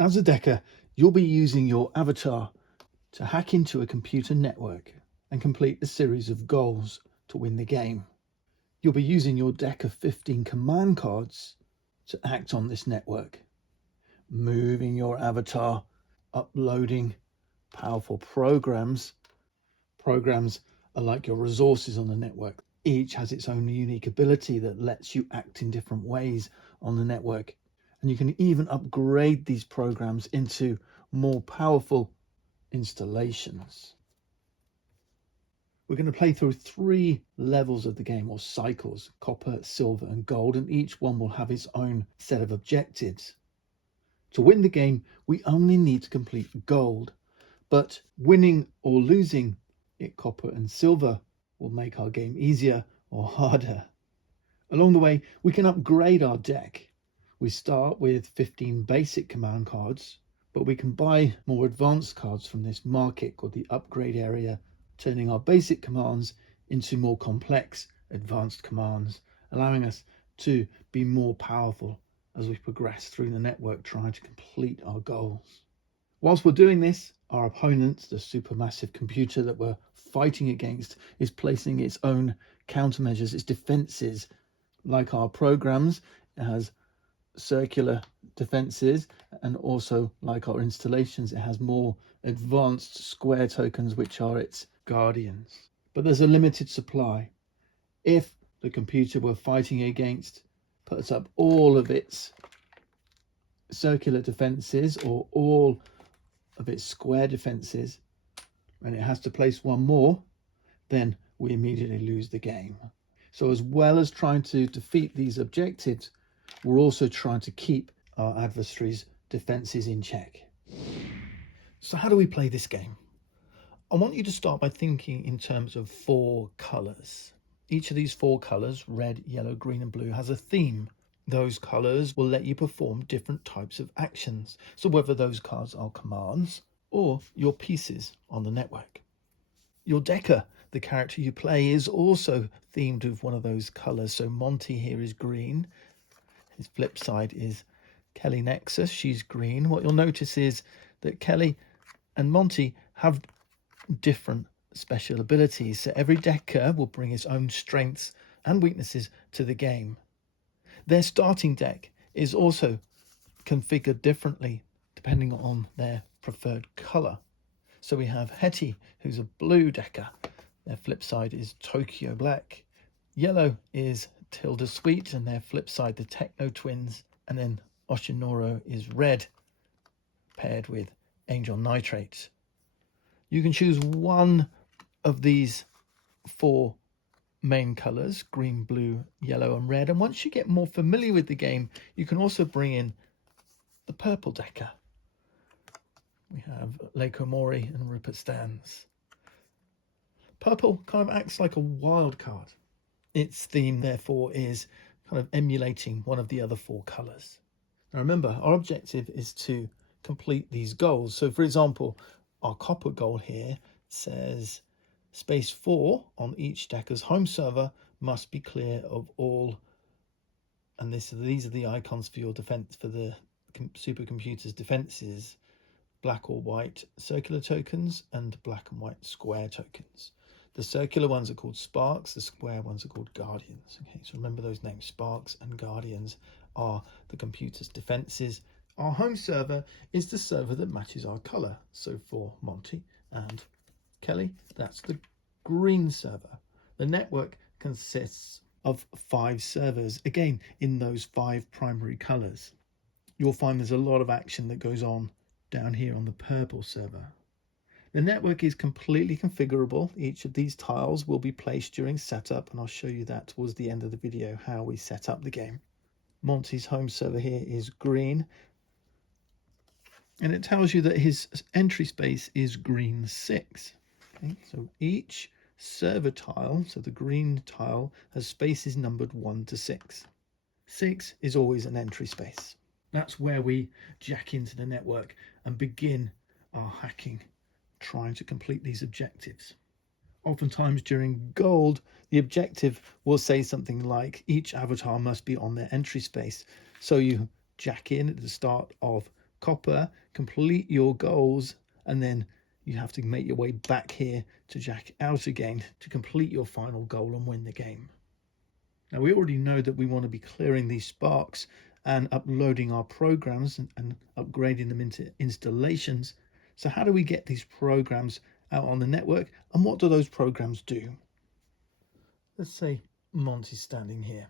As a decker, you'll be using your avatar to hack into a computer network and complete a series of goals to win the game. You'll be using your deck of 15 command cards to act on this network, moving your avatar, uploading powerful programs. Programs are like your resources on the network. Each has its own unique ability that lets you act in different ways on the network. And you can even upgrade these programs into more powerful installations. We're going to play through 3 levels of the game, or cycles: copper, silver and gold, and each one will have its own set of objectives. To win the game, we only need to complete gold, but winning or losing it copper and silver will make our game easier or harder. Along the way, we can upgrade our deck. We start with 15 basic command cards, but we can buy more advanced cards from this market called the upgrade area, turning our basic commands into more complex advanced commands, allowing us to be more powerful as we progress through the network trying to complete our goals. Whilst we're doing this, our opponent, the supermassive computer that we're fighting against, is placing its own countermeasures, its defenses. Like our programs, it has circular defenses, and also like our installations, it has more advanced square tokens, which are its guardians. But there's a limited supply. If the computer we're fighting against puts up all of its circular defenses or all of its square defenses, and it has to place one more, then we immediately lose the game. So as well as trying to defeat these objectives, we're also trying to keep our adversary's defenses in check. So how do we play this game? I want you to start by thinking in terms of 4 colours. Each of these 4 colours, red, yellow, green and blue, has a theme. Those colours will let you perform different types of actions. So whether those cards are commands or your pieces on the network. Your decker, the character you play, is also themed with one of those colours. So Monty here is green. His flip side is Kelly Nexus. She's green. What you'll notice is that Kelly and Monty have different special abilities. So every decker will bring its own strengths and weaknesses to the game. Their starting deck is also configured differently depending on their preferred colour. So we have Hetty, who's a blue decker. Their flip side is Tokyo Black. Yellow is Tilda Sweet, and their flip side the Techno Twins. And then Oshinoro is red, paired with Angel Nitrate. You can choose one of these 4 main colours: green, blue, yellow and red. And once you get more familiar with the game, you can also bring in the purple decker. We have Leiko Mori and Rupert Stans. Purple kind of acts like a wild card. Its theme, therefore, is kind of emulating one of the other 4 colours. Now remember, our objective is to complete these goals. So for example, our copper goal here says space 4 on each decker's home server must be clear of all, and these are the icons for your defense, for the supercomputer's defenses: black or white circular tokens and black and white square tokens. The circular ones are called Sparks, the square ones are called Guardians. Okay, so remember those names. Sparks and Guardians are the computer's defenses. Our home server is the server that matches our colour. So for Monty and Kelly, that's the green server. The network consists of 5 servers, again in those 5 primary colours. You'll find there's a lot of action that goes on down here on the purple server. The network is completely configurable. Each of these tiles will be placed during setup, and I'll show you that towards the end of the video, how we set up the game. Monty's home server here is green, and it tells you that his entry space is green 6. Okay, so each server tile, so the green tile, has spaces numbered 1 to 6. 6 is always an entry space. That's where we jack into the network and begin our hacking, trying to complete these objectives. Oftentimes during gold, the objective will say something like each avatar must be on their entry space. So you jack in at the start of copper, complete your goals, and then you have to make your way back here to jack out again to complete your final goal and win the game. Now, we already know that we want to be clearing these sparks and uploading our programs and upgrading them into installations. So how do we get these programs out on the network, and what do those programs do? Let's say Monty's standing here.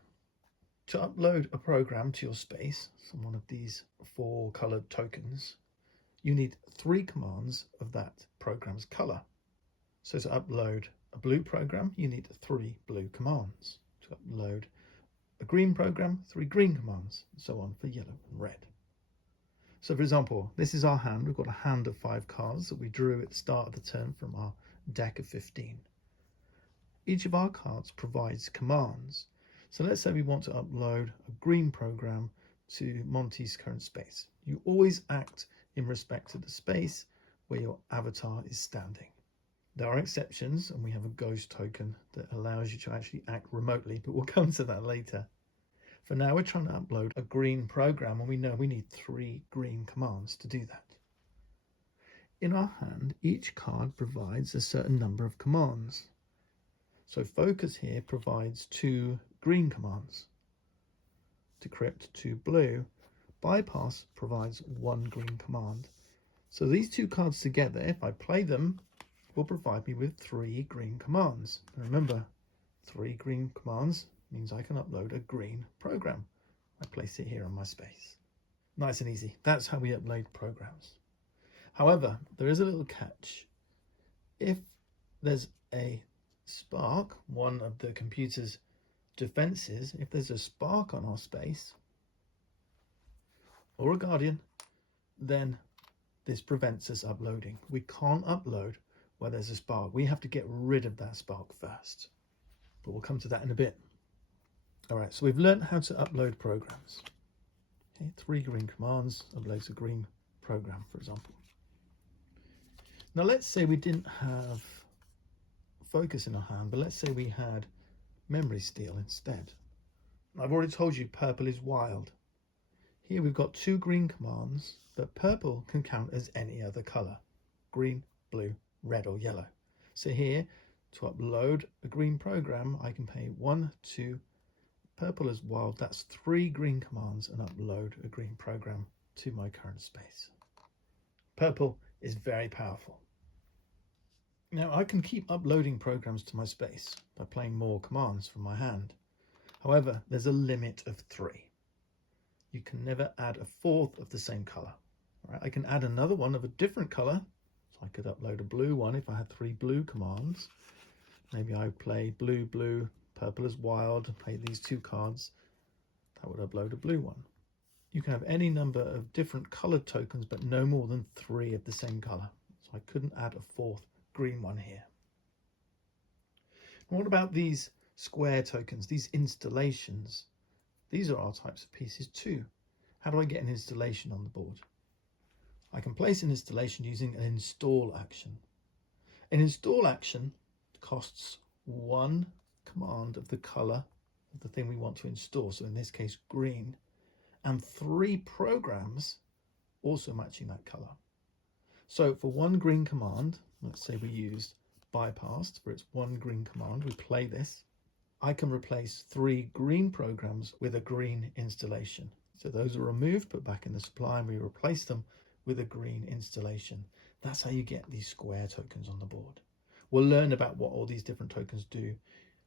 To upload a program to your space, so one of these 4 colored tokens, you need 3 commands of that program's color. So to upload a blue program, you need 3 blue commands. To upload a green program, 3 green commands, and so on for yellow and red. So for example, this is our hand. We've got a hand of 5 cards that we drew at the start of the turn from our deck of 15. Each of our cards provides commands. So let's say we want to upload a green program to Monty's current space. You always act in respect to the space where your avatar is standing. There are exceptions, and we have a ghost token that allows you to actually act remotely, but we'll come to that later. For now, we're trying to upload a green program, and we know we need 3 green commands to do that. In our hand, each card provides a certain number of commands. So focus here provides 2 green commands. Decrypt 2 blue. Bypass provides 1 green command. So these 2 cards together, if I play them, will provide me with 3 green commands. And remember, 3 green commands means I can upload a green program. I place it here on my space. Nice and easy. That's how we upload programs. However, there is a little catch. If there's a spark, one of the computer's defenses, if there's a spark on our space or a guardian, then this prevents us uploading. We can't upload where there's a spark. We have to get rid of that spark first, but we'll come to that in a bit. All right, so we've learned how to upload programs. Okay, 3 green commands uploads a green program, for example. Now let's say we didn't have focus in our hand, but let's say we had memory steal instead. I've already told you purple is wild. Here we've got 2 green commands, but purple can count as any other color: green, blue, red or yellow. So here, to upload a green program, I can pay 1, 2, purple is wild, that's 3 green commands, and upload a green program to my current space. Purple is very powerful. Now I can keep uploading programs to my space by playing more commands from my hand. However, there's a limit of 3. You can never add a 4th of the same color. All right, I can add another one of a different color. So I could upload a blue one if I had 3 blue commands. Maybe I play blue, blue, purple is wild, play these 2 cards. That would upload a blue one. You can have any number of different colored tokens, but no more than 3 of the same color. So I couldn't add a 4th green one here. And what about these square tokens, these installations? These are our types of pieces too. How do I get an installation on the board? I can place an installation using an install action. An install action costs 1 command of the color of the thing we want to install, so in this case green, and 3 programs also matching that color. So for 1 green command, let's say we used bypassed for its 1 green command, we play this, I can replace 3 green programs with a green installation. So those are removed, put back in the supply, and we replace them with a green installation. That's how you get these square tokens on the board. We'll learn about what all these different tokens do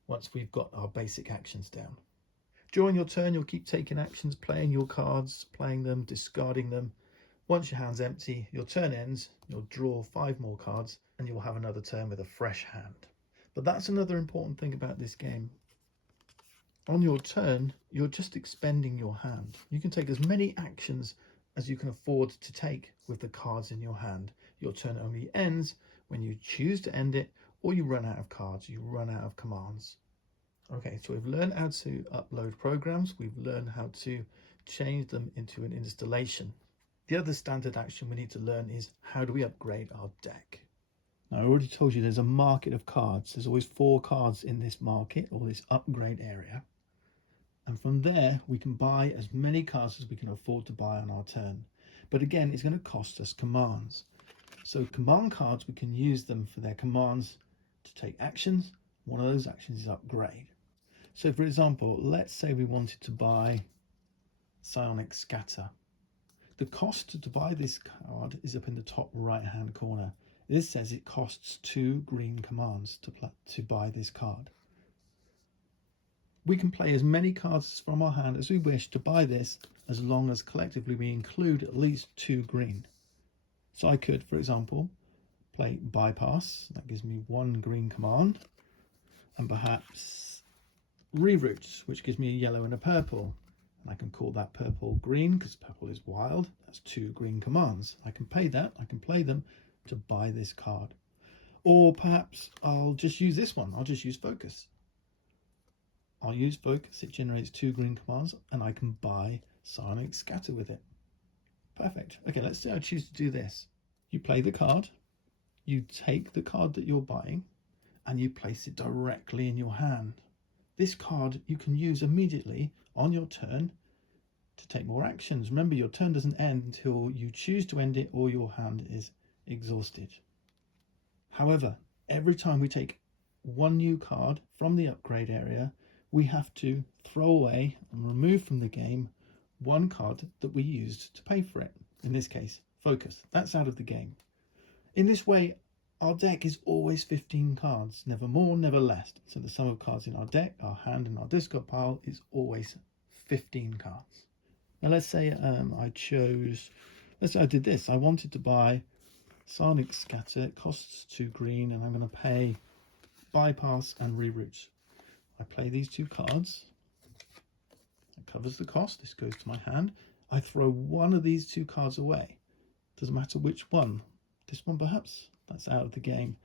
once we've got our basic actions down. During your turn, you'll keep taking actions, playing your cards, playing them, discarding them. Once your hand's empty, your turn ends, you'll draw 5 more cards, and you'll have another turn with a fresh hand. But that's another important thing about this game. On your turn, you're just expending your hand. You can take as many actions as you can afford to take with the cards in your hand. Your turn only ends when you choose to end it, or you run out of cards, you run out of commands. Okay, so we've learned how to upload programs. We've learned how to change them into an installation. The other standard action we need to learn is, how do we upgrade our deck? Now, I already told you there's a market of cards. There's always 4 cards in this market, or this upgrade area. And from there, we can buy as many cards as we can afford to buy on our turn. But again, it's going to cost us commands. So command cards, we can use them for their commands to take actions. One of those actions is upgrade. So for example, let's say we wanted to buy Psionic Scatter. The cost to buy this card is up in the top right hand corner. This says it costs 2 green commands to buy this card. We can play as many cards from our hand as we wish to buy this, as long as collectively we include at least 2 green. So I could, for example, play Bypass. That gives me 1 green command, and perhaps Reroute, which gives me a yellow and a purple. And I can call that purple green because purple is wild. That's 2 green commands. I can pay that. I can play them to buy this card. Or perhaps I'll just use this one. I'll just use Focus. I'll use Focus. It generates 2 green commands and I can buy Psionic Scatter with it. Perfect. Okay, let's say I choose to do this. You play the card. You take the card that you're buying and you place it directly in your hand. This card you can use immediately on your turn to take more actions. Remember, your turn doesn't end until you choose to end it or your hand is exhausted. However, every time we take 1 new card from the upgrade area, we have to throw away and remove from the game 1 card that we used to pay for it. In this case, Focus. That's out of the game. In this way, our deck is always 15 cards, never more, never less. So the sum of cards in our deck, our hand and our discard pile is always 15 cards. Now let's say let's say I did this. I wanted to buy Psionic Scatter. It costs 2 green and I'm going to pay Bypass and Reroute. I play these 2 cards. That covers the cost. This goes to my hand. I throw one of these 2 cards away. Doesn't matter which one. This one perhaps. That's out of the game.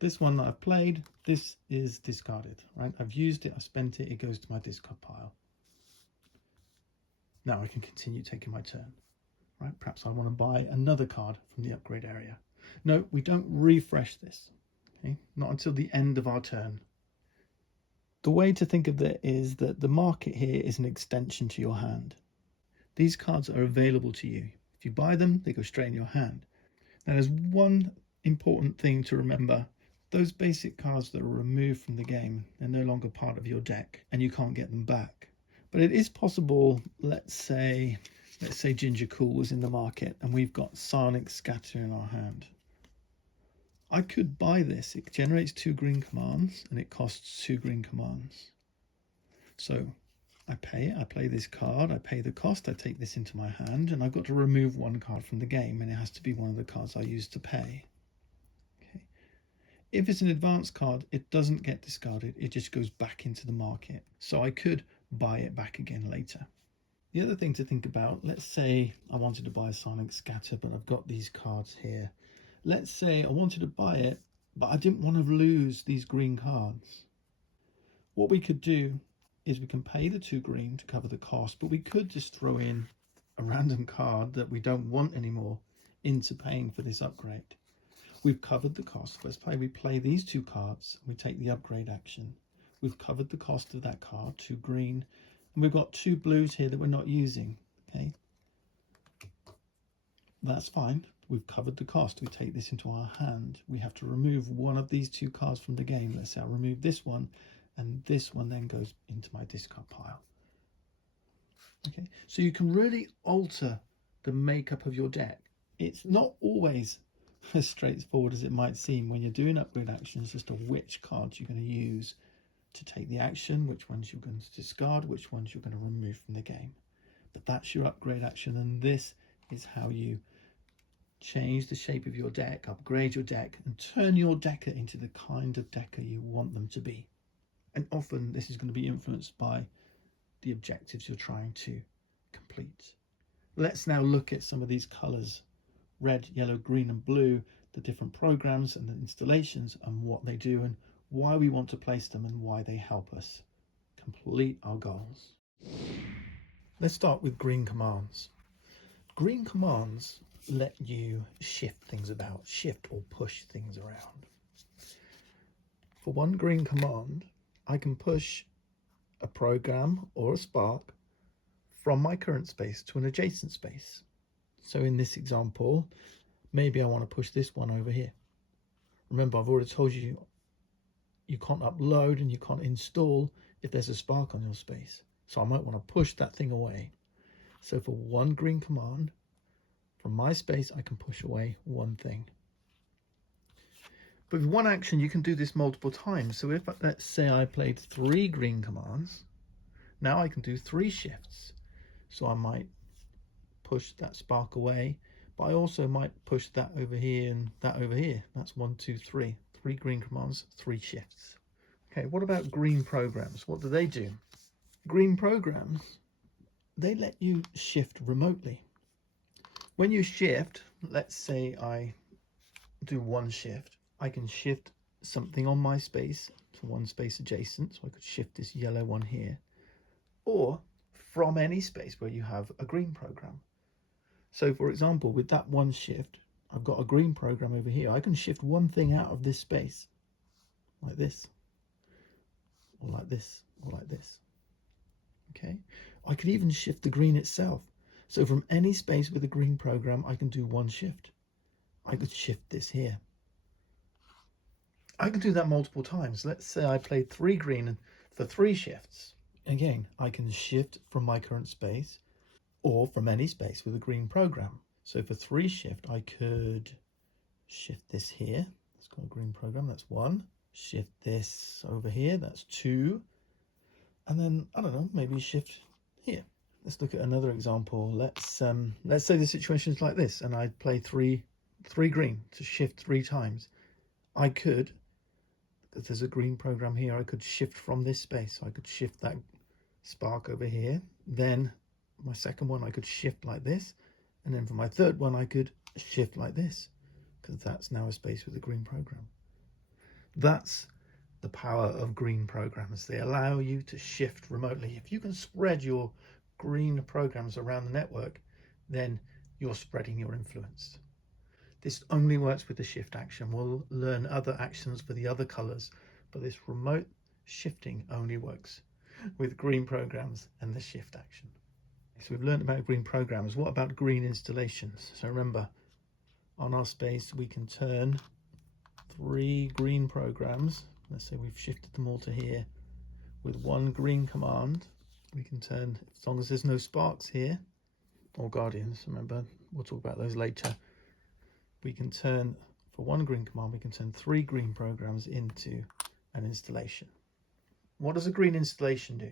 This one that I've played, this is discarded, right? I've used it, I've spent it, it goes to my discard pile. Now I can continue taking my turn, right? Perhaps I want to buy another card from the upgrade area. No, we don't refresh this, okay? Not until the end of our turn. The way to think of it is that the market here is an extension to your hand. These cards are available to you. If you buy them, they go straight in your hand. Now there's one important thing to remember. Those basic cards that are removed from the game are no longer part of your deck and you can't get them back. But it is possible, let's say Ginger Cool was in the market and we've got Psionic Scatter in our hand. I could buy this. It generates 2 green commands and it costs 2 green commands. So I pay it, I play this card, I pay the cost, I take this into my hand, and I've got to remove 1 card from the game, and it has to be one of the cards I used to pay. Okay. If it's an advanced card, it doesn't get discarded, it just goes back into the market. So I could buy it back again later. The other thing to think about, let's say I wanted to buy a Psionic Scatter, but I've got these cards here. Let's say I wanted to buy it, but I didn't want to lose these green cards. What we could do is we can pay the 2 green to cover the cost, but we could just throw in a random card that we don't want anymore into paying for this upgrade. We've covered the cost. Let's play, we play these 2 cards, and we take the upgrade action. We've covered the cost of that card, 2 green, and we've got 2 blues here that we're not using, okay? That's fine. We've covered the cost. We take this into our hand. We have to remove one of these 2 cards from the game. Let's say I'll remove this one, and this one then goes into my discard pile. Okay, so you can really alter the makeup of your deck. It's not always as straightforward as it might seem when you're doing upgrade actions as to which cards you're going to use to take the action, which ones you're going to discard, which ones you're going to remove from the game. But that's your upgrade action, and this is how you change the shape of your deck, upgrade your deck, and turn your decker into the kind of decker you want them to be. And often this is going to be influenced by the objectives you're trying to complete. Let's now look at some of these colors: red, yellow, green and blue, the different programs and the installations and what they do and why we want to place them and why they help us complete our goals. Let's start with green commands. Green commands let you shift things about, shift or push things around. For 1 green command, I can push a program or a spark from my current space to an adjacent space. So in this example, maybe I want to push this one over here. Remember, I've already told you you can't upload and you can't install if there's a spark on your space. So I might want to push that thing away. So for one green command, from my space, I can push away one thing. But with one action, you can do this multiple times. So if, let's say I played 3 green commands, now I can do 3 shifts. So I might push that spark away, but I also might push that over here and that over here. That's 1, 2, 3. 3 green commands, 3 shifts. Okay, what about green programs? What do? Green programs, they let you shift remotely. When you shift, let's say I do 1 shift, I can shift something on my space to 1 space adjacent. So I could shift this yellow one here, or from any space where you have a green program. So for example, with that 1 shift, I've got a green program over here. I can shift one thing out of this space, like this, or like this, or like this. Okay, I could even shift the green itself. So from any space with a green program, I can do 1 shift. I could shift this here. I can do that multiple times. Let's say I played 3 green for 3 shifts. Again, I can shift from my current space or from any space with a green program. So for 3 shift, I could shift this here. It's got a green program, that's 1. Shift this over here, that's 2. And then, I don't know, maybe shift here. Let's look at another example. Let's say the situation is like this, and I play 3 green to shift 3 times. I could, if there's a green program here, I could shift from this space. So I could shift that spark over here. Then my second one, I could shift like this. And then for my third one, I could shift like this, because that's now a space with a green program. That's the power of green programs. They allow you to shift remotely. If you can spread your green programs around the network, then you're spreading your influence. This only works with the shift action. We'll learn other actions for the other colors, but this remote shifting only works with green programs and the shift action. So we've learned about green programs. What about green installations? So remember, on our space, we can turn 3 green programs. Let's say we've shifted them all to here. With 1 green command, we can turn, as long as there's no sparks here, or guardians, remember, we'll talk about those later. We can turn, for 1 green command, we can turn 3 green programs into an installation. What does a green installation do?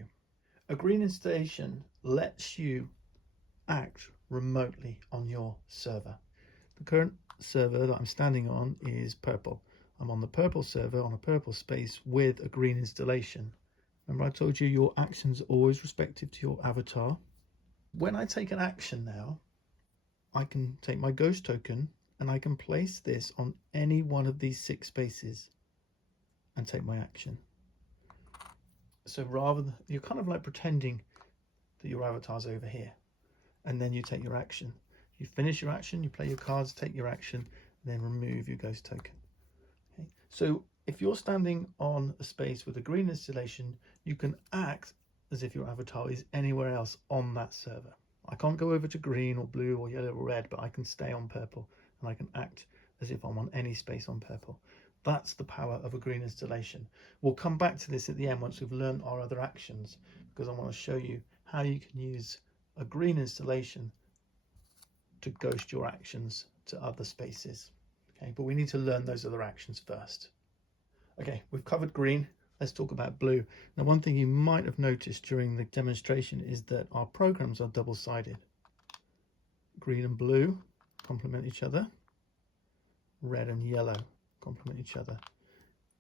A green installation lets you act remotely on your server. The current server that I'm standing on is purple. I'm on the purple server on a purple space with a green installation. Remember I told you your actions are always respective to your avatar. When I take an action now, I can take my ghost token and I can place this on any one of these 6 spaces and take my action. So rather than, you're kind of like pretending that your avatar's over here, and then you take your action. You finish your action, you play your cards, take your action, and then remove your ghost token. Okay. So if you're standing on a space with a green installation, you can act as if your avatar is anywhere else on that server. I can't go over to green or blue or yellow or red, but I can stay on purple and I can act as if I'm on any space on purple. That's the power of a green installation. We'll come back to this at the end once we've learned our other actions, because I want to show you how you can use a green installation to ghost your actions to other spaces. Okay, but we need to learn those other actions first. Okay, we've covered green. Let's talk about blue. Now, one thing you might have noticed during the demonstration is that our programs are double-sided. Green and blue complement each other. Red and yellow complement each other.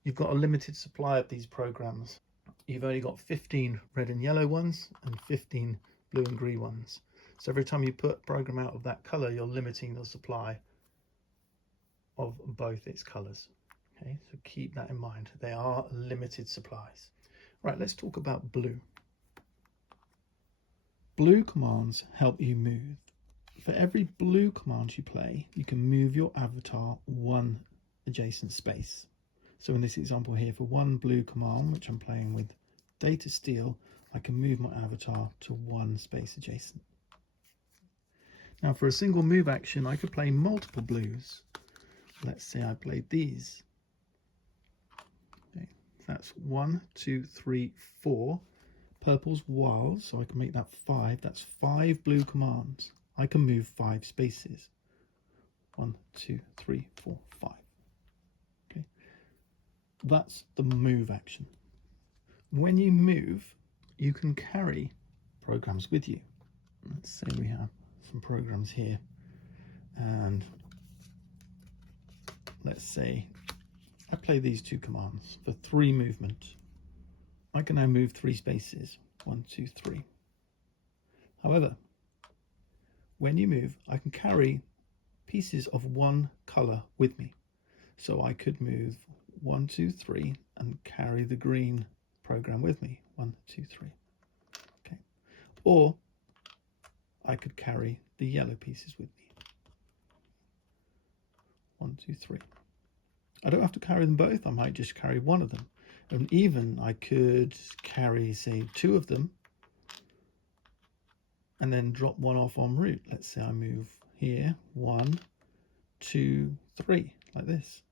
You've got a limited supply of these programs. You've only got 15 red and yellow ones and 15 blue and green ones. So every time you put a program out of that color, you're limiting the supply of both its colors. Okay, so keep that in mind. They are limited supplies. Right, let's talk about blue. Blue commands help you move. For every blue command you play, you can move your avatar 1 adjacent space. So in this example here, for 1 blue command, which I'm playing with data steal, I can move my avatar to 1 space adjacent. Now for a single move action, I could play multiple blues. Let's say I played these. Okay, that's 1, 2, 3, 4. Purple's wild, so I can make that 5. That's 5 blue commands. I can move 5 spaces. 1, 2, 3, 4, 5. Okay, that's the move action. When you move, you can carry programs with you. Let's say we have some programs here, and let's say I play these 2 commands for 3 movement. I can now move 3 spaces, 1, 2, 3. However, when you move, I can carry pieces of one color with me. So I could move 1, 2, 3 and carry the green program with me. 1, 2, 3. Okay. Or I could carry the yellow pieces with me. 1, 2, 3. I don't have to carry them both. I might just carry one of them. And even I could carry, say, 2 of them and then drop one off en route. Let's say I move here, 1, 2, 3, like this.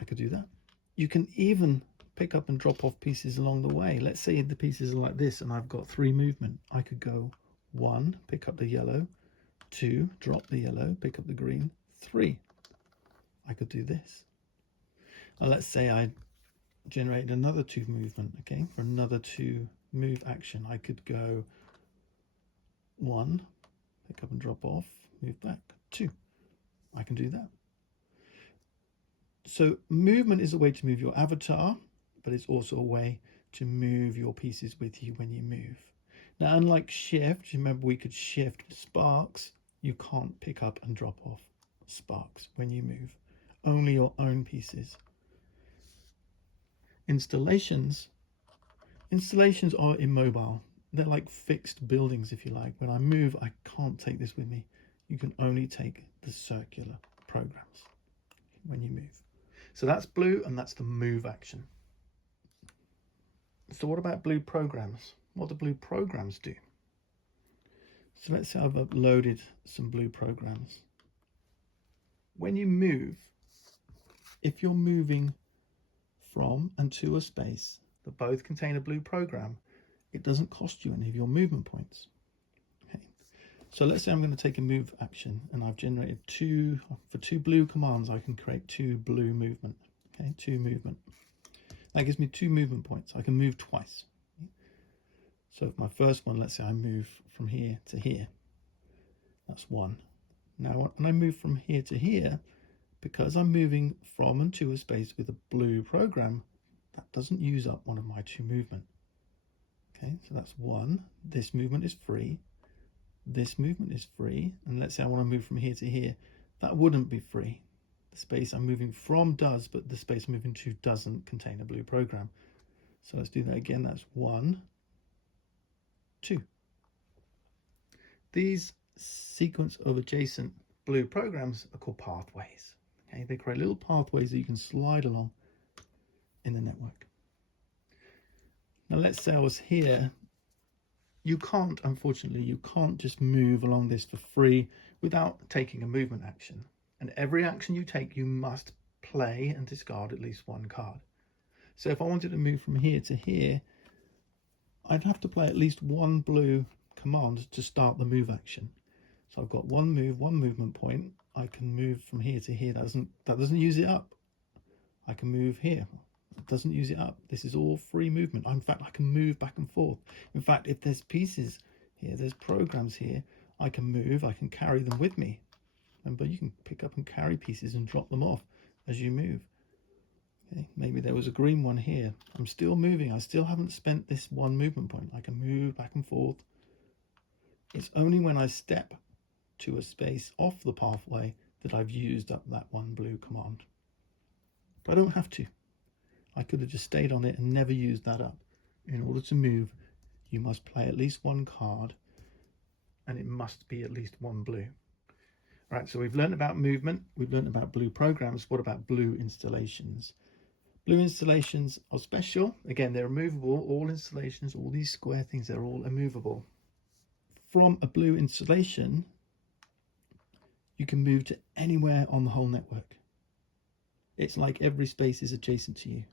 I could do that. You can even pick up and drop off pieces along the way. Let's say the pieces are like this and I've got 3 movement. I could go 1, pick up the yellow, 2, drop the yellow, pick up the green, 3. I could do this. Now let's say I generated another 2 movement, okay, for another 2 move action. I could go 1, pick up and drop off, move back, 2. I can do that. So movement is a way to move your avatar, but it's also a way to move your pieces with you when you move. Now, unlike shift, remember we could shift sparks, you can't pick up and drop off sparks when you move. Only your own pieces. Installations are immobile. They're like fixed buildings, if you like. When I move, I can't take this with me. You can only take the circular programs when you move. So that's blue, and that's the move action. So what about blue programs? What do blue programs do? So let's say I've uploaded some blue programs. When you move, if you're moving from and to a space that both contain a blue program, it doesn't cost you any of your movement points. Okay. So let's say I'm going to take a move action and I've generated 2 blue commands. I can create 2 blue movement. Okay, 2 movement. That gives me 2 movement points. I can move twice. So if my first one, let's say I move from here to here, that's 1. Now when I move from here to here, because I'm moving from and to a space with a blue program, that doesn't use up one of my 2 movement. Okay, so that's 1. This movement is free. This movement is free. And let's say I want to move from here to here. That wouldn't be free. The space I'm moving from does, but the space I'm moving to doesn't contain a blue program. So let's do that again. That's 1, 2. These sequence of adjacent blue programs are called pathways. Okay, they create little pathways that you can slide along in the network. Now let's say I was here. You can't, unfortunately, you can't just move along this for free without taking a movement action. And every action you take, you must play and discard at least 1 card. So if I wanted to move from here to here, I'd have to play at least 1 blue command to start the move action. So I've got 1 move, 1 movement point. I can move from here to here. That doesn't use it up. I can move here. It doesn't use it up. This is all free movement. In fact, I can move back and forth. In fact, if there's pieces here, there's programs here, I can move, I can carry them with me. Remember, you can pick up and carry pieces and drop them off as you move. Okay, maybe there was a green one here. I'm still moving. I still haven't spent this 1 movement point. I can move back and forth. It's only when I step to a space off the pathway that I've used up that 1 blue command. But I don't have to. I could have just stayed on it and never used that up. In order to move, you must play at least 1 card, and it must be at least 1 blue. All right, so we've learned about movement, we've learned about blue programs. What about blue installations? Blue installations are special. Again, they're immovable. All installations, all these square things, they're all immovable. from a blue installation, you can move to anywhere on the whole network. It's like every space is adjacent to you.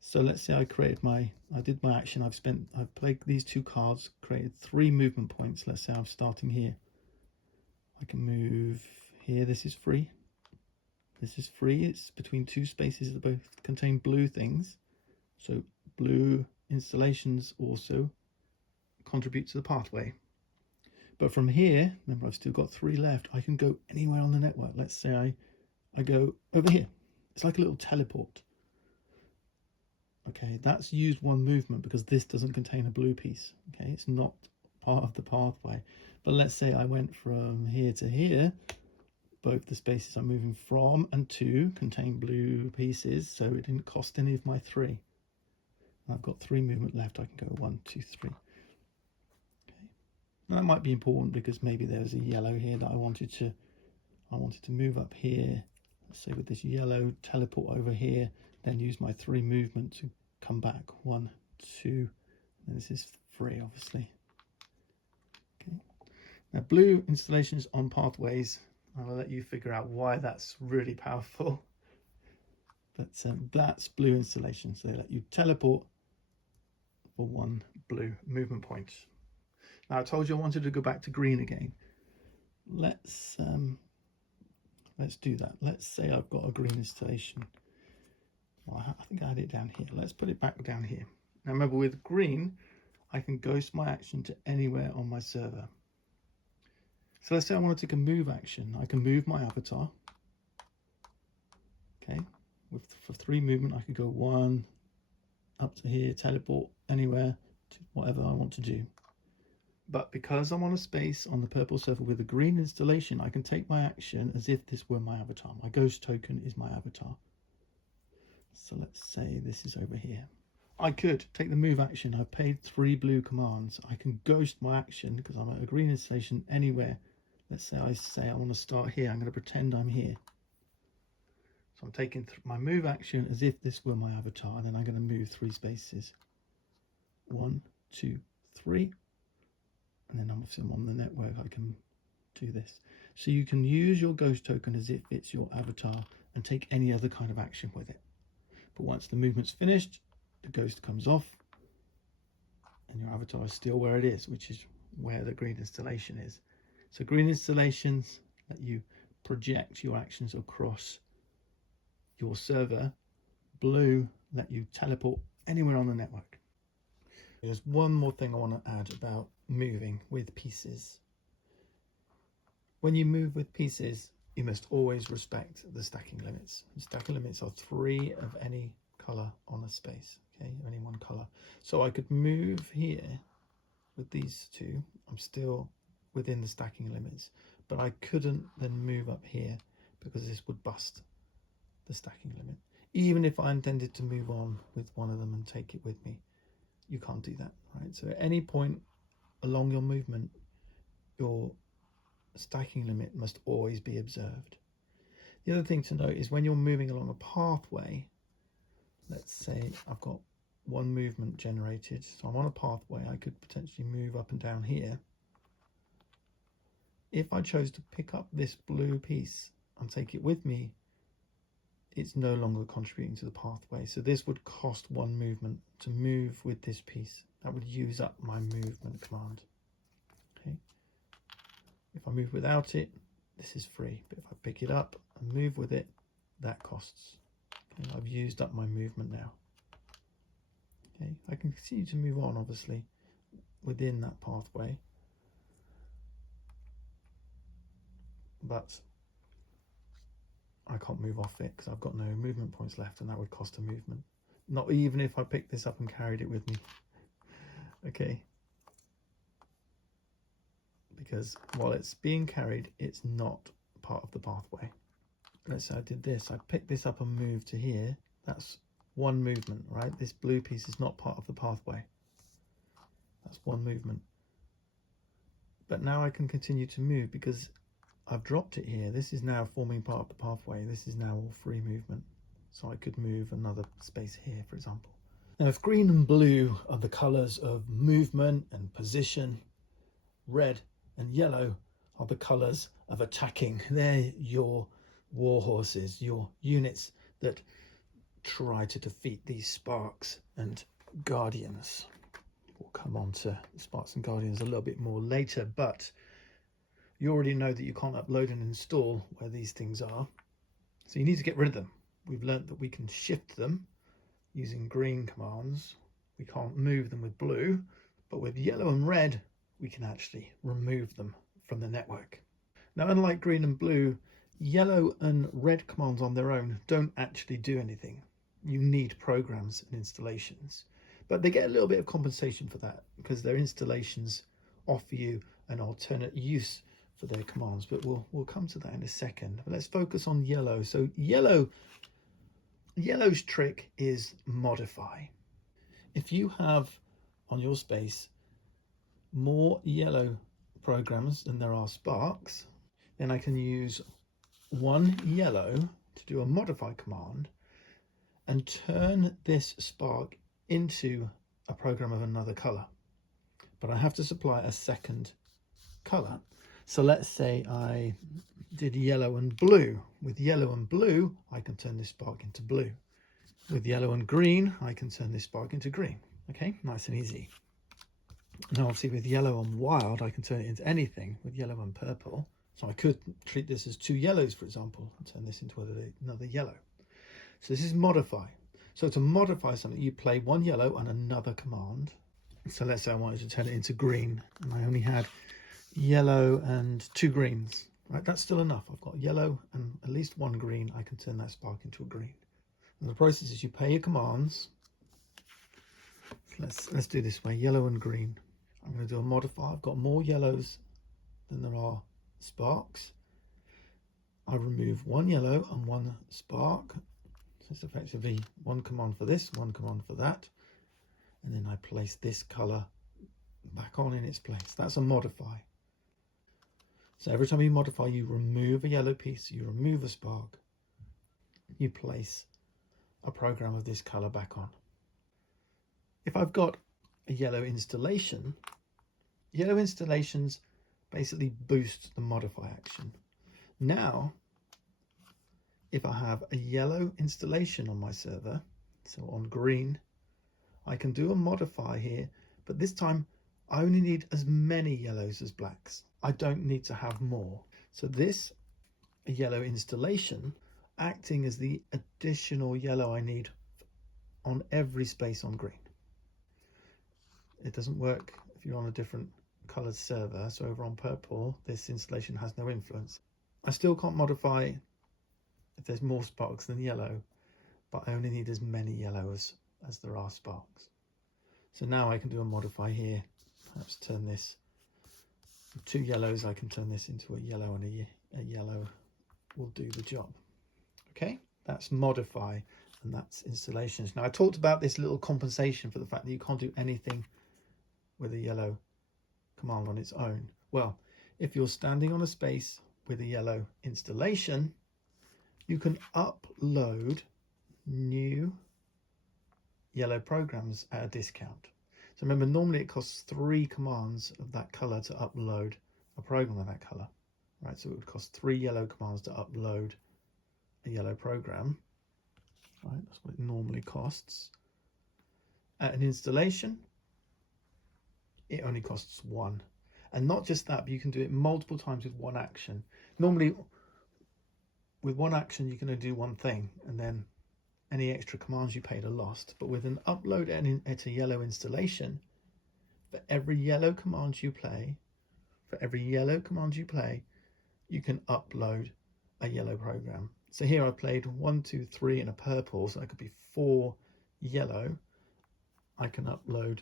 So let's say I did my action. I've played these 2 cards, created 3 movement points. Let's say I'm starting here. I can move here. This is free. This is free. It's between 2 spaces that both contain blue things. So blue installations also contribute to the pathway. But from here, remember I've still got 3 left. I can go anywhere on the network. Let's say I go over here. It's like a little teleport. Okay, that's used 1 movement because this doesn't contain a blue piece. Okay, it's not part of the pathway. But let's say I went from here to here. Both the spaces I'm moving from and to contain blue pieces, so it didn't cost any of my 3. I've got 3 movement left. I can go 1, 2, 3. Okay, now that might be important because maybe there's a yellow here that I wanted to move up here. Let's say with this yellow, teleport over here, then use my 3 movement to come back. 1, 2, and this is free, obviously. Okay. Now, blue installations on pathways. I'll let you figure out why that's really powerful. But that's blue installation. So they let you teleport for 1 blue movement point. Now I told you I wanted to go back to green again. Let's do that. Let's say I've got a green installation. Well, I think I had it down here. Let's put it back down here. Now remember, with green, I can ghost my action to anywhere on my server. So let's say I want to take a move action. I can move my avatar. Okay, for 3 movement, I could go 1 up to here, teleport anywhere to whatever I want to do. But because I'm on a space on the purple server with a green installation, I can take my action as if this were my avatar. My ghost token is my avatar. So let's say this is over here. I could take the move action. I've paid 3 blue commands. I can ghost my action because I'm at a green installation anywhere. Let's say I want to start here. I'm going to pretend I'm here. So I'm taking my move action as if this were my avatar, and then I'm going to move 3 spaces. 1, 2, 3. And then obviously I'm on the network, I can do this. So you can use your ghost token as if it's your avatar and take any other kind of action with it. But once the movement's finished, the ghost comes off and your avatar is still where it is, which is where the green installation is. So green installations let you project your actions across your server. Blue let you teleport anywhere on the network. There's one more thing I want to add about moving with pieces. When you move with pieces, you must always respect the stacking limits. The stacking limits are 3 of any color on a space, okay, only 1 color. So I could move here with these 2. I'm still within the stacking limits, but I couldn't then move up here because this would bust the stacking limit. Even if I intended to move on with one of them and take it with me, you can't do that, right? So at any point along your movement, your stacking limit must always be observed. The other thing to note is when you're moving along a pathway, let's say I've got 1 movement generated, so I'm on a pathway, I could potentially move up and down here. If I chose to pick up this blue piece and take it with me, it's no longer contributing to the pathway. So this would cost 1 movement to move with this piece. That would use up my movement command. Okay. If I move without it, this is free. But if I pick it up and move with it, that costs. Okay. I've used up my movement now. Okay. I can continue to move on, obviously, within that pathway. But I can't move off it because I've got no movement points left, and that would cost a movement. Not even if I picked this up and carried it with me. Okay. Because while it's being carried, it's not part of the pathway. Let's say I did this. I picked this up and moved to here. That's 1 movement, right? This blue piece is not part of the pathway. That's 1 movement. But now I can continue to move because I've dropped it here. This is now forming part of the pathway. This is now all free movement. So I could move another space here, for example. Now, if green and blue are the colors of movement and position, red and yellow are the colours of attacking. They're your war horses, your units that try to defeat these sparks and guardians. We'll come on to sparks and guardians a little bit more later, but you already know that you can't upload and install where these things are, so you need to get rid of them. We've learnt that we can shift them using green commands. We can't move them with blue, but with yellow and red we can actually remove them from the network. Now, unlike green and blue, yellow and red commands on their own don't actually do anything. You need programs and installations, but they get a little bit of compensation for that because their installations offer you an alternate use for their commands, but we'll come to that in a second. But let's focus on yellow. So yellow's trick is modify. If you have on your space more yellow programs than there are sparks, then I can use one yellow to do a modify command and turn this spark into a program of another color. But I have to supply a second color. So let's say I did yellow and blue. With yellow and blue, I can turn this spark into blue. With yellow and green, I can turn this spark into green. Okay, nice and easy. Now obviously with yellow and wild, I can turn it into anything with yellow and purple. So I could treat this as two yellows, for example, and turn this into another yellow. So this is modify. So to modify something, you play one yellow and another command. So let's say I wanted to turn it into green, and I only had yellow and two greens. Right, that's still enough. I've got yellow and at least one green. I can turn that spark into a green. And the process is you play your commands. So let's do this way, yellow and green. I'm going to do a modify. I've got more yellows than there are sparks. I remove one yellow and one spark. So it's effectively one command for this, one command for that. And then I place this color back on in its place. That's a modify. So every time you modify, you remove a yellow piece, you remove a spark, you place a program of this color back on. If I've got a yellow installation, yellow installations basically boost the modify action. Now, if I have a yellow installation on my server, so on green, I can do a modify here, but this time I only need as many yellows as blacks. I don't need to have more. So this yellow installation acting as the additional yellow I need on every space on green. It doesn't work if you're on a different colored server. So over on purple, this installation has no influence. I still can't modify if there's more sparks than yellow, but I only need as many yellows as there are sparks. So now I can do a modify here. Perhaps turn this, two yellows, I can turn this into a yellow, and a yellow will do the job. Okay, that's modify, and that's installations. Now I talked about this little compensation for the fact that you can't do anything with a yellow command on its own. Well, if you're standing on a space with a yellow installation, you can upload new yellow programs at a discount. So remember, normally it costs 3 commands of that color to upload a program of that color, right? So it would cost 3 yellow commands to upload a yellow program, right? That's what it normally costs. At an installation, it only costs 1. And not just that, but you can do it multiple times with one action. Normally, with one action, you can only do one thing, and then any extra commands you paid are lost. But with an upload at a yellow installation, for every yellow command you play, you can upload a yellow program. So here I played 1, 2, 3 in a purple, so that could be 4 yellow. I can upload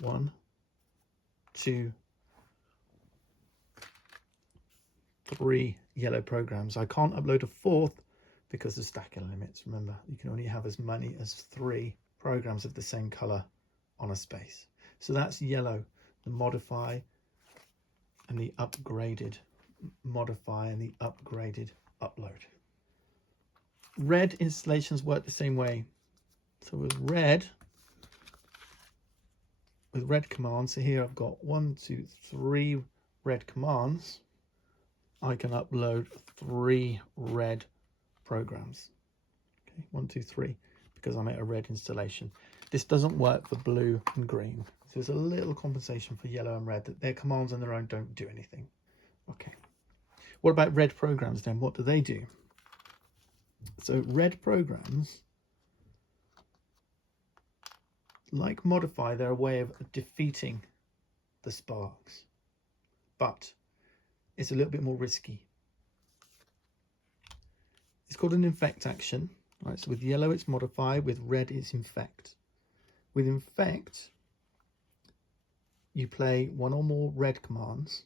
1, 2, 3 yellow programs. I can't upload a 4th because of stacking limits. Remember, you can only have as many as 3 programs of the same color on a space. So that's yellow, the modify and the upgraded modify and the upgraded upload. Red installations work the same way. So with red commands, so here I've got 1, 2, 3 red commands, I can upload 3 red programs. Okay, 1, 2, 3, because I'm at a red installation. This doesn't work for blue and green. So there's a little compensation for yellow and red, that their commands on their own don't do anything. Okay. What about red programs then? What do they do? So red programs, like modify, they're a way of defeating the sparks, but it's a little bit more risky. It's called an infect action. Right, so with yellow it's modify, with red it's infect. With infect, you play 1 or more red commands,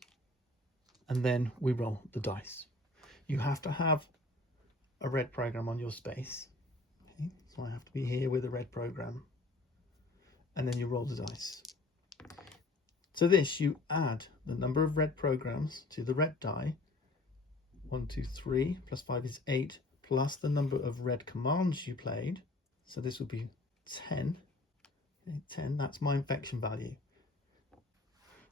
and then we roll the dice. You have to have a red program on your space. Okay, so I have to be here with a red program, and then you roll the dice. To this, you add the number of red programs to the red die. 1, 2, 3 plus 5 is 8, plus the number of red commands you played. So this will be 10. Okay, 10, that's my infection value.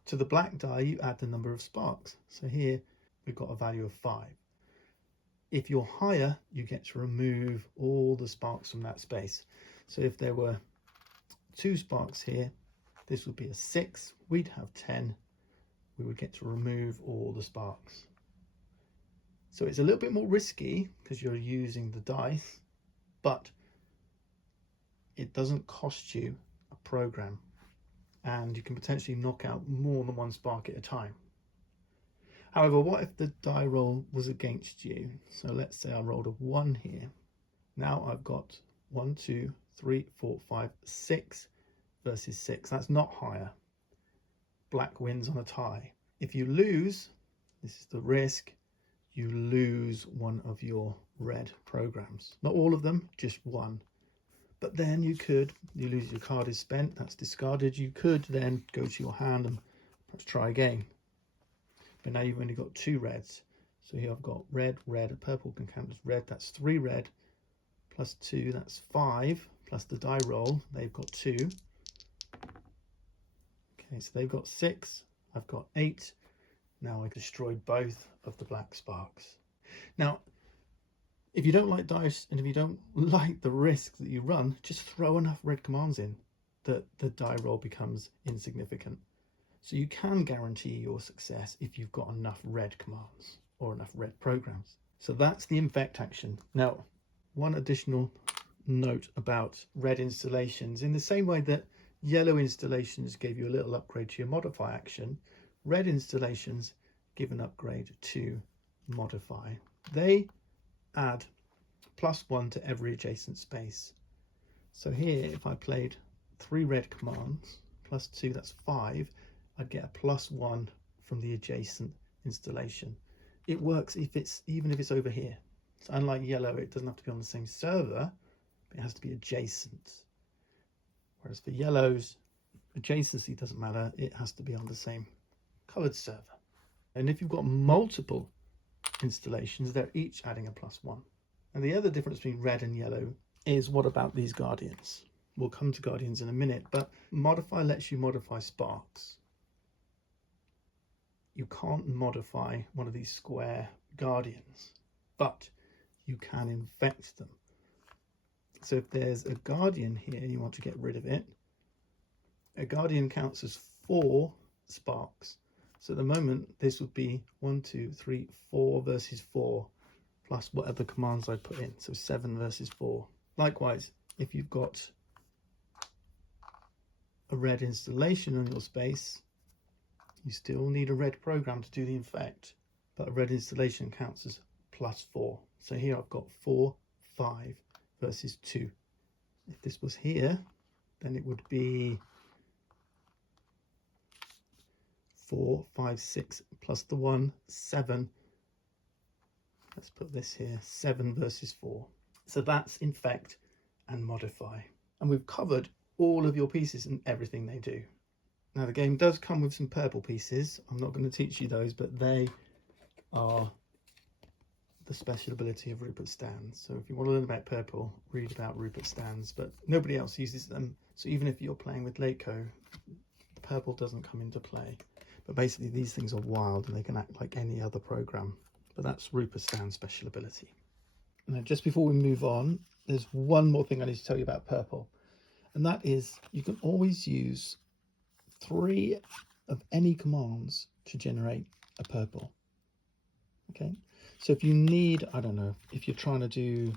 To the black die, you add the number of sparks. So here we've got a value of 5. If you're higher, you get to remove all the sparks from that space. So if there were 2 sparks here, this would be a 6. We'd have 10. We would get to remove all the sparks. So it's a little bit more risky because you're using the dice, but it doesn't cost you a program, and you can potentially knock out more than 1 spark at a time. However, what if the die roll was against you? So let's say I rolled a 1 here. Now I've got 1, 2, 3, 4, 5, 6 versus 6. That's not higher. Black wins on a tie. If you lose, this is the risk, you lose 1 of your red programs. Not all of them, just 1. But then you lose, your card is spent, that's discarded. You could then go to your hand and perhaps try again. But now you've only got 2 reds. So here I've got red, red, purple can count as red. That's 3 red plus 2, that's 5. Plus the die roll, they've got 2. Okay, so they've got 6, I've got 8. Now I destroyed both of the black sparks. Now, if you don't like dice and if you don't like the risk that you run, just throw enough red commands in that the die roll becomes insignificant. So you can guarantee your success if you've got enough red commands or enough red programs. So that's the infect action. Now, one additional note about red installations: in the same way that yellow installations gave you a little upgrade to your modify action, red installations give an upgrade to modify. They add +1 to every adjacent space. So here, if I played 3 red commands, +2, that's 5, I'd get a +1 from the adjacent installation. It works even if it's over here. So unlike yellow, it doesn't have to be on the same server, but it has to be adjacent. Whereas for yellows, adjacency doesn't matter, it has to be on the same coloured server. And if you've got multiple installations, they're each adding a +1. And the other difference between red and yellow is, what about these guardians? We'll come to guardians in a minute, but modify lets you modify sparks. You can't modify one of these square guardians, but you can infect them. So if there's a guardian here and you want to get rid of it, a guardian counts as 4 sparks. So at the moment, this would be 1, 2, 3, 4 versus 4, plus whatever commands I put in. So 7 versus 4. Likewise, if you've got a red installation on your space, you still need a red program to do the infect, but a red installation counts as +4. So here I've got 4, 5 versus 2. If this was here, then it would be 4, 5, 6 plus the 1, 7. Let's put this here, 7 versus 4. So that's infect and modify. And we've covered all of your pieces and everything they do. Now the game does come with some purple pieces. I'm not going to teach you those, but they are the special ability of Rupert stands. So if you want to learn about purple, read about Rupert stands, but nobody else uses them. So even if you're playing with Leiko, purple doesn't come into play. But basically these things are wild and they can act like any other program. But that's Ruperstan's special ability. Now, just before we move on, there's one more thing I need to tell you about purple. And that is you can always use 3 of any commands to generate a purple. Okay, so if you need, I don't know, if you're trying to do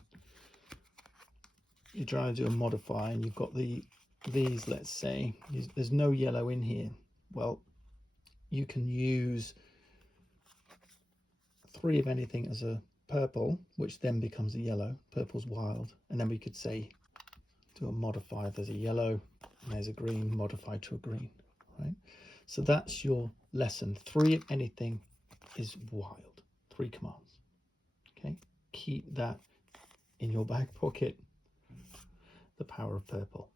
a modify and you've got these, let's say there's no yellow in here, well, you can use 3 of anything as a purple, which then becomes a yellow. Purple's wild, and then we could say do a modify. There's a yellow and there's a green, modify to a green, right? So that's your lesson. 3 of anything is wild. 3 commands. Okay, keep that in your back pocket. The power of purple.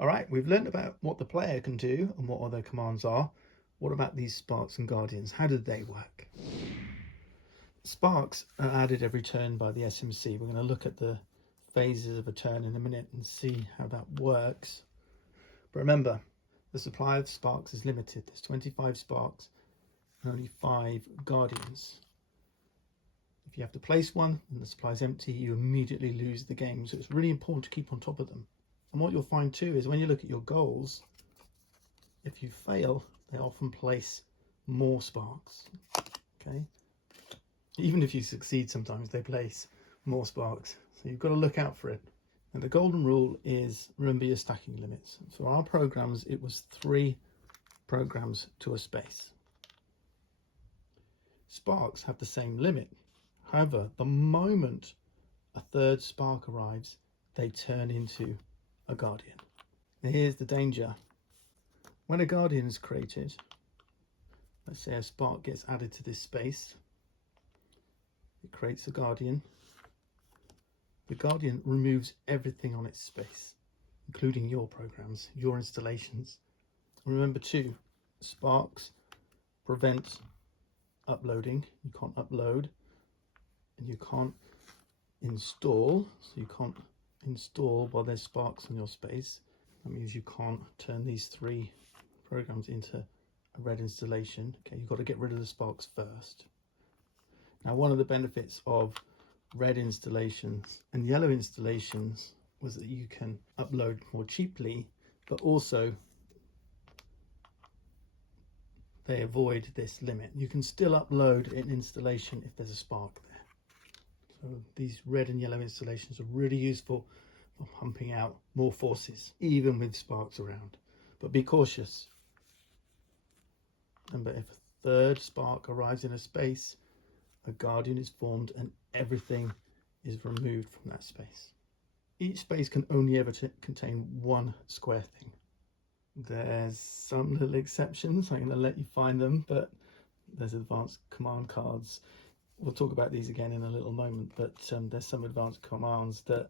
All right, we've learned about what the player can do and what other commands are. What about these sparks and guardians? How do they work? Sparks are added every turn by the SMC. We're going to look at the phases of a turn in a minute and see how that works. But remember, the supply of sparks is limited. There's 25 sparks and only 5 guardians. If you have to place one and the supply is empty, you immediately lose the game. So it's really important to keep on top of them. And what you'll find too is when you look at your goals, if you fail, they often place more sparks. Okay, even if you succeed, sometimes they place more sparks. So you've got to look out for it. And the golden rule is remember your stacking limits. For our programs, it was 3 programs to a space. Sparks have the same limit. However, the moment a 3rd spark arrives, they turn into a guardian. And here's the danger. When a guardian is created, let's say a spark gets added to this space, it creates a guardian. The guardian removes everything on its space, including your programs, your installations. Remember too, sparks prevent uploading. You can't upload and you can't install. So you can't install while there's sparks on your space. That means you can't turn these 3 programs into a red installation. Okay, you've got to get rid of the sparks first. Now, one of the benefits of red installations and yellow installations was that you can upload more cheaply, but also they avoid this limit. You can still upload an installation if there's a spark there. So these red and yellow installations are really useful for pumping out more forces, even with sparks around. But be cautious. Remember, if a 3rd spark arrives in a space, a guardian is formed and everything is removed from that space. Each space can only ever contain 1 square thing. There's some little exceptions. I'm going to let you find them, but there's advanced command cards. We'll talk about these again in a little moment, but there's some advanced commands that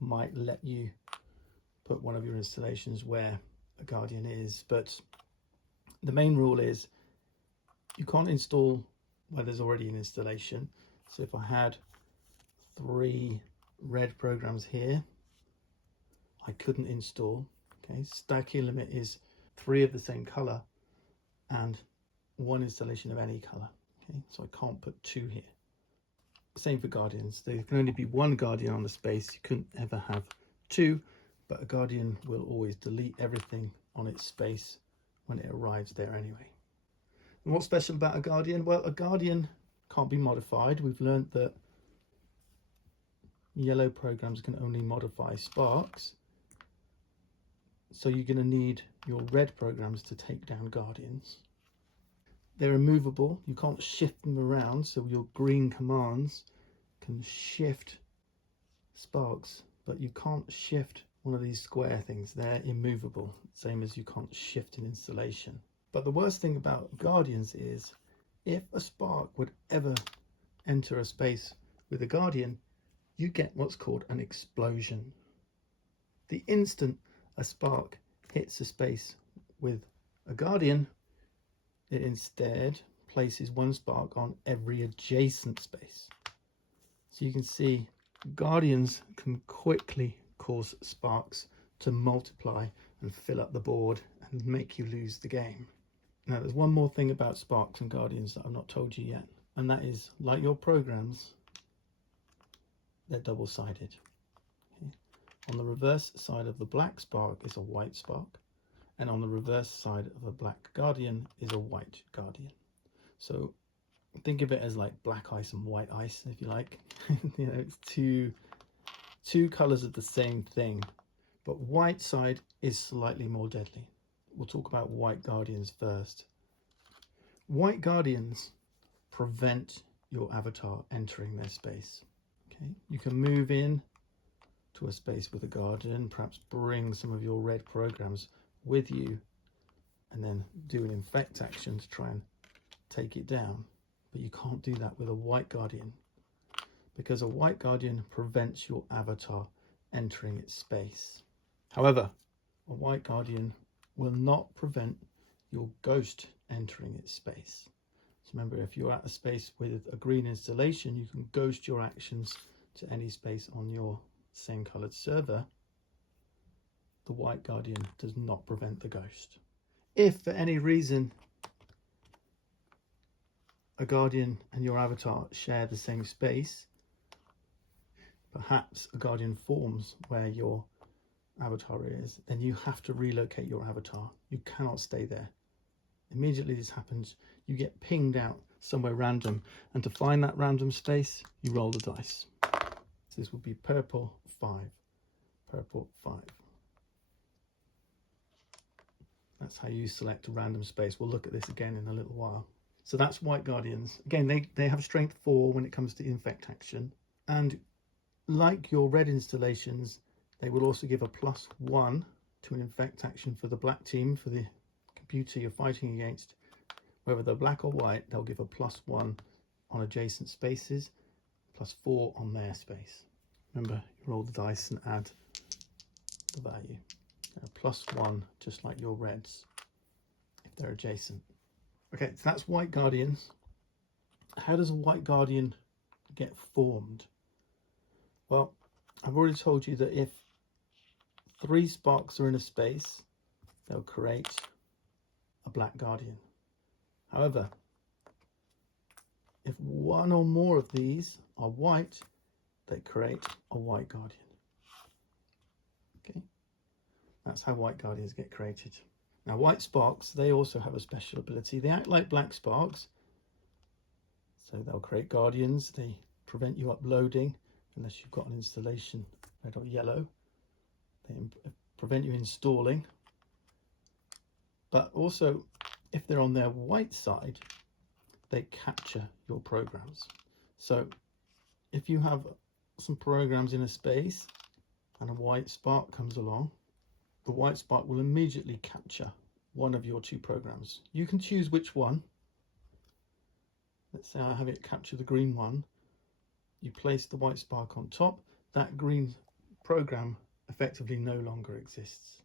might let you put one of your installations where a guardian is. But the main rule is you can't install where there's already an installation. So if I had 3 red programs here, I couldn't install. Okay, stacking limit is 3 of the same color and 1 installation of any color. Okay, so I can't put 2 here. Same for guardians. There can only be 1 guardian on the space. You couldn't ever have 2, but a guardian will always delete everything on its space when it arrives there anyway. And what's special about a guardian? Well, a guardian can't be modified. We've learned that yellow programs can only modify sparks. So you're going to need your red programs to take down guardians. They're immovable. You can't shift them around. So your green commands can shift sparks, but you can't shift one of these square things. They're immovable, same as you can't shift an installation. But the worst thing about guardians is if a spark would ever enter a space with a guardian, you get what's called an explosion. The instant a spark hits a space with a guardian, it instead places 1 spark on every adjacent space. So you can see guardians can quickly cause sparks to multiply and fill up the board and make you lose the game. Now, there's one more thing about Sparks and Guardians that I've not told you yet, and that is, like your programs, they're double-sided. Okay? On the reverse side of the black spark is a white spark, and on the reverse side of a black Guardian is a white Guardian. So think of it as like black ice and white ice, if you like. You know, it's two colors of the same thing, but white side is slightly more deadly. We'll talk about white Guardians first. White Guardians prevent your avatar entering their space. Okay, you can move in to a space with a Guardian, perhaps bring some of your red programs with you, and then do an infect action to try and take it down. But you can't do that with a white Guardian, because a white Guardian prevents your avatar entering its space. However, a white Guardian will not prevent your ghost entering its space. So remember, if you're at a space with a green installation, you can ghost your actions to any space on your same colored server. The white Guardian does not prevent the ghost. If for any reason a Guardian and your avatar share the same space, perhaps a Guardian forms where your avatar is, then you have to relocate your avatar. You cannot stay there. Immediately this happens, you get pinged out somewhere random, and to find that random space, you roll the dice. So this would be purple 5, purple 5. That's how you select a random space. We'll look at this again in a little while. So that's white Guardians. Again, they have strength 4 when it comes to infect action, and like your red installations, they will also give a +1 to an infect action for the black team, for the computer you're fighting against. Whether they're black or white, they'll give a +1 on adjacent spaces, +4 on their space. Remember, you roll the dice and add the value. +1, just like your reds, if they're adjacent. Okay, so that's white Guardians. How does a white Guardian get formed? Well, I've already told you that if 3 sparks are in a space, they'll create a black Guardian. However, if 1 or more of these are white, they create a white Guardian. Okay, that's how white Guardians get created. Now, white sparks, they also have a special ability. They act like black sparks, so they'll create Guardians. They prevent you uploading unless you've got an installation red or yellow. They prevent you installing, but also if they're on their white side, they capture your programs. So if you have some programs in a space and a white spark comes along, the white spark will immediately capture one of your 2 programs. You can choose which one. Let's say I have it capture the green one. You place the white spark on top, that green program effectively no longer exists.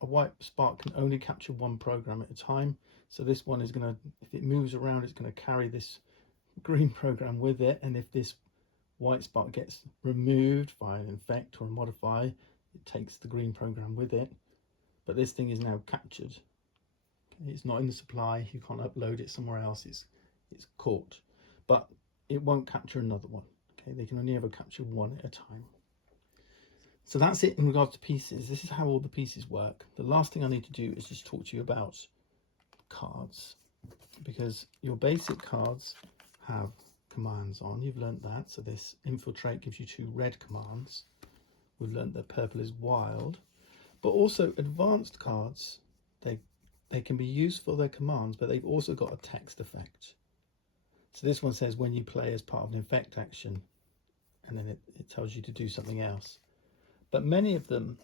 A white spark can only capture 1 program at a time, so this one is going to, if it moves around, it's going to carry this green program with it, and if this white spark gets removed by an infect or a modify, it takes the green program with it. But this thing is now captured. Okay, it's not in the supply, you can't upload it somewhere else, it's caught, but it won't capture another one. Okay, they can only ever capture 1 at a time. So that's it in regards to pieces. This is how all the pieces work. The last thing I need to do is just talk to you about cards, because your basic cards have commands on. You've learnt that. So this infiltrate gives you 2 red commands. We've learnt that purple is wild, but also advanced cards, they can be used for their commands, but they've also got a text effect. So this one says when you play as part of an infect action, and then it tells you to do something else. But many of them,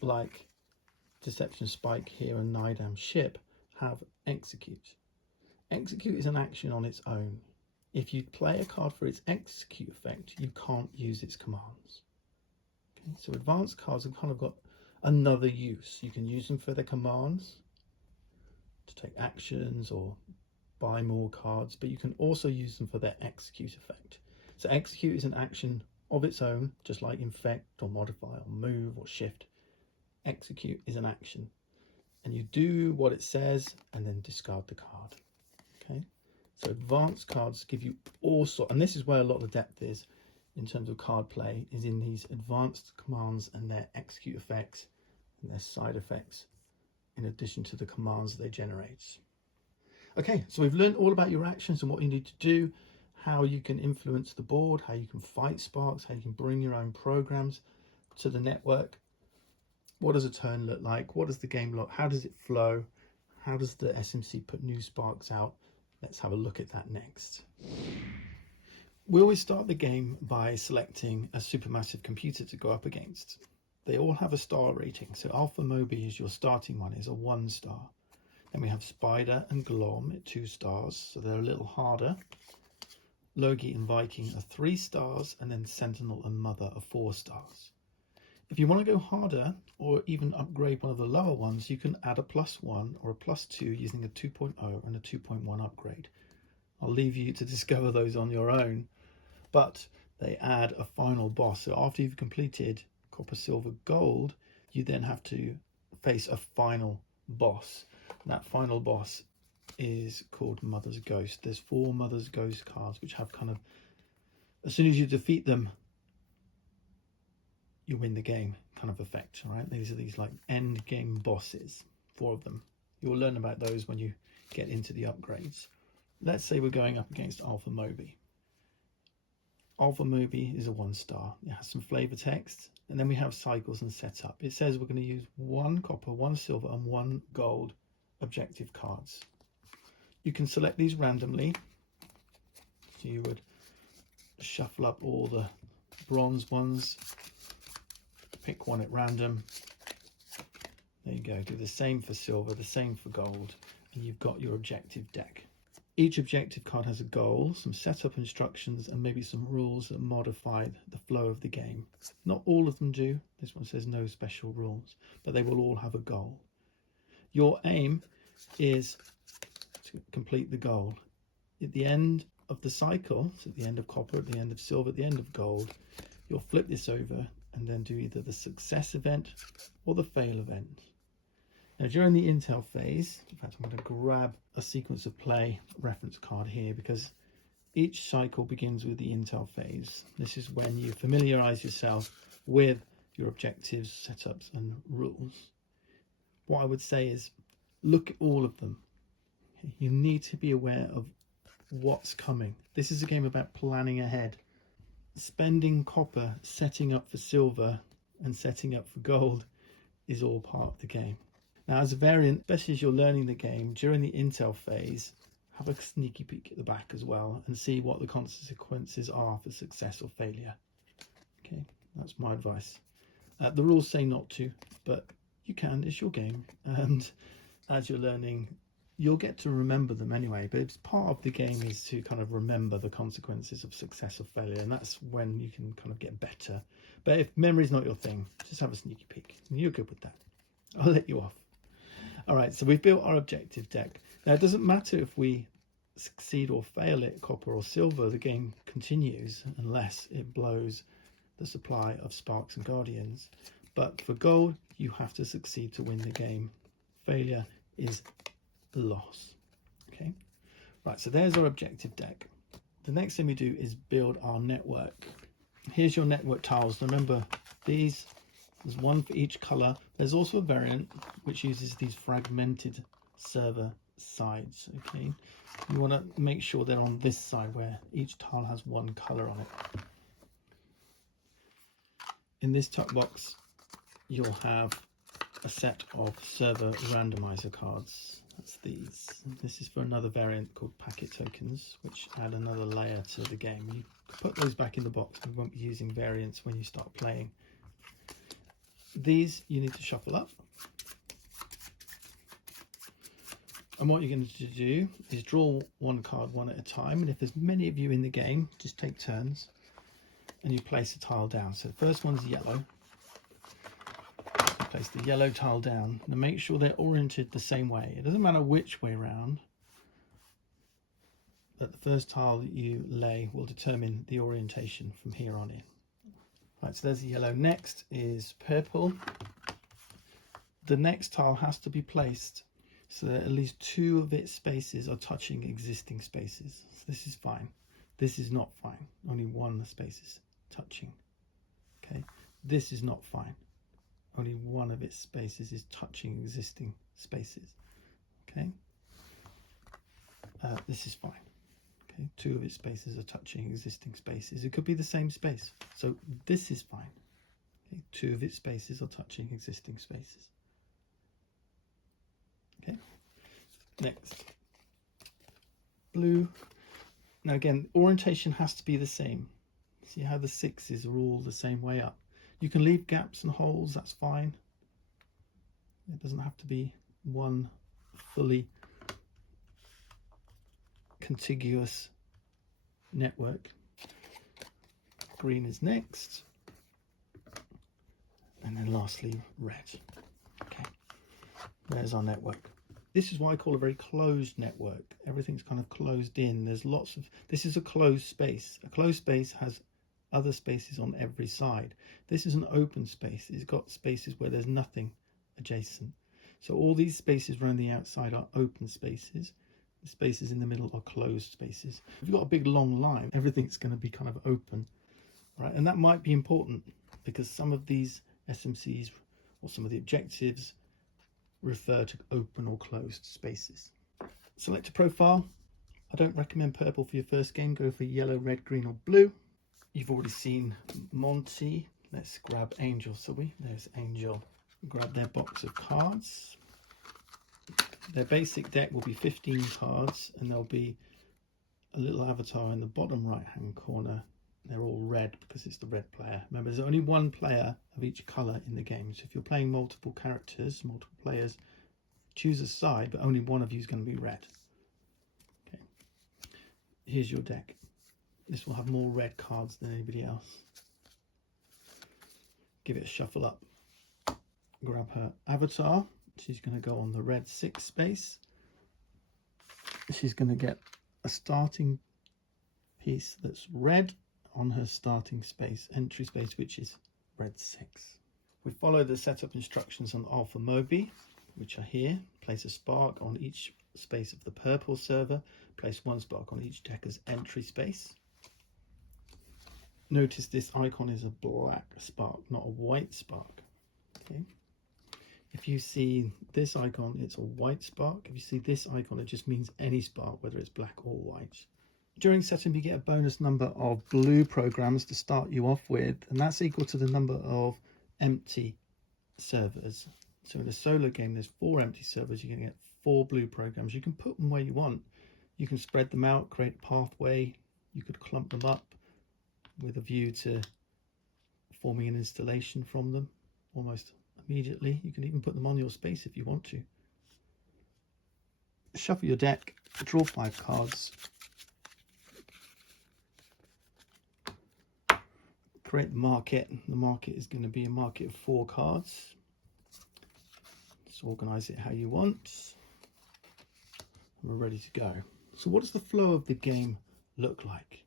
like Deception Spike here and Nidam Ship, have execute. Execute is an action on its own. If you play a card for its execute effect, you can't use its commands. Okay, so advanced cards have kind of got another use. You can use them for their commands, to take actions or buy more cards, but you can also use them for their execute effect. So execute is an action of its own, just like infect or modify or move or shift. Execute is an action. and you do what it says and then discard the card. Okay, so advanced cards give you all sorts, and this is where a lot of the depth is in terms of card play, is in these advanced commands and their execute effects and their side effects, in addition to the commands they generate. Okay, so we've learned all about your actions and what you need to do, how you can influence the board, how you can fight sparks, how you can bring your own programs to the network. What does a turn look like? What does the game look? How does it flow? How does the SMC put new sparks out? Let's have a look at that next. We always start the game by selecting a supermassive computer to go up against. They all have a star rating. So Alpha Moby is your starting one, is a 1 star. Then we have Spider and Glom at 2 stars, so they're a little harder. Logi and Viking are 3 stars, and then Sentinel and Mother are 4 stars. If you want to go harder or even upgrade one of the lower ones, you can add a +1 or a +2 using a 2.0 and a 2.1 upgrade. I'll leave you to discover those on your own, but they add a final boss. So after you've completed Copper, Silver, Gold, you then have to face a final boss. And that final boss is called Mother's Ghost. There's 4 Mother's Ghost cards, which have kind of, as soon as you defeat them, you win the game kind of effect. All right, these are these like end game bosses, 4 of them. You'll learn about those when you get into the upgrades. Let's say we're going up against Alpha Moby. Alpha Moby is a 1 star. It has some flavor text, and then we have cycles and setup. It says we're going to use 1 copper, 1 silver, and 1 gold objective cards. You can select these randomly. So you would shuffle up all the bronze ones, pick one at random. There you go. Do the same for silver, the same for gold, and you've got your objective deck. Each objective card has a goal, some setup instructions, and maybe some rules that modify the flow of the game. Not all of them do. This one says no special rules, but they will all have a goal. Your aim is to complete the goal. At the end of the cycle, so at the end of copper, at the end of silver, at the end of gold, you'll flip this over and then do either the success event or the fail event. Now during the intel phase, in fact I'm going to grab a sequence of play reference card here, because each cycle begins with the intel phase. This is when you familiarize yourself with your objectives, setups and rules. What I would say is look at all of them. You need to be aware of what's coming. This is a game about planning ahead. Spending copper, setting up for silver and setting up for gold is all part of the game. Now as a variant, especially as you're learning the game, during the intel phase, have a sneaky peek at the back as well and see what the consequences are for success or failure. Okay, that's my advice. The rules say not to, but you can, it's your game. And as you're learning, you'll get to remember them anyway, but it's part of the game is to kind of remember the consequences of success or failure, and that's when you can kind of get better. But if memory's not your thing, just have a sneaky peek and you're good with that. I'll let you off. All right, so we've built our objective deck. Now it doesn't matter if we succeed or fail at copper or silver, the game continues unless it blows the supply of sparks and guardians. But for gold, you have to succeed to win the game. Failure is a loss. Okay, right, so there's our objective deck. The next thing we do is build our network. Here's your network tiles. Remember, there's one for each color. There's also a variant which uses these fragmented server sides. Okay, you want to make sure they're on this side where each tile has 1 color on it. In this top box, you'll have a set of server randomizer cards. That's these. This is for another variant called packet tokens, which add another layer to the game. You put those back in the box. We won't be using variants when you start playing. These you need to shuffle up. And what you're going to do is draw 1 card one at a time. And if there's many of you in the game, just take turns and you place a tile down. So the first one's yellow. Place the yellow tile down. Now make sure they're oriented the same way. It doesn't matter which way around, but the first tile that you lay will determine the orientation from here on in. Right, so there's the yellow. Next is purple. the next tile has to be placed so that at least 2 of its spaces are touching existing spaces. So this is fine. This is not fine. Only 1 space is touching. Okay, this is not fine. Only 1 of its spaces is touching existing spaces. Okay, this is fine. Okay, 2 of its spaces are touching existing spaces. It could be the same space. So this is fine. Okay, 2 of its spaces are touching existing spaces. Okay, next, blue. Now again, orientation has to be the same. See how the 6s are all the same way up. You can leave gaps and holes, that's fine. It doesn't have to be one fully contiguous network. Green is next. And then lastly, red. Okay, there's our network. This is what I call a very closed network. Everything's kind of closed in. There's lots of, this is a closed space. A closed space has other spaces on every side. This is an open space. It's got spaces where there's nothing adjacent. So all these spaces around the outside are open spaces. The spaces in the middle are closed spaces. If you've got a big long line, everything's going to be kind of open, right? And that might be important because some of these SMCs or some of the objectives refer to open or closed spaces. Select a profile. I don't recommend purple for your first game. Go for yellow, red, green or blue. You've already seen Monty. Let's grab Angel, shall we? There's Angel. Grab their box of cards. Their basic deck will be 15 cards and there'll be a little avatar in the bottom right hand corner. They're all red because it's the red player. Remember, there's only 1 player of each colour in the game. So if you're playing multiple characters, multiple players, choose a side, but only one of you is going to be red. Okay. Here's your deck. This will have more red cards than anybody else. Give it a shuffle up. Grab her avatar. She's going to go on the red 6 space. She's going to get a starting piece that's red on her starting space, entry space, which is red 6. We follow the setup instructions on Alpha Mobi, which are here. Place a spark on each space of the purple server. Place 1 spark on each decker's entry space. Notice this icon is a black spark, not a white spark. Okay. If you see this icon, it's a white spark. If you see this icon, it just means any spark, whether it's black or white. During setup, you get a bonus number of blue programs to start you off with, and that's equal to the number of empty servers. So in a solo game, there's 4 empty servers. You're going to get 4 blue programs. You can put them where you want. You can spread them out, create a pathway. You could clump them up with a view to forming an installation from them almost immediately. You can even put them on your space if you want to. Shuffle your deck, draw 5 cards. Create the market. The market is going to be a market of 4 cards. Just organize it how you want. We're ready to go. So what does the flow of the game look like?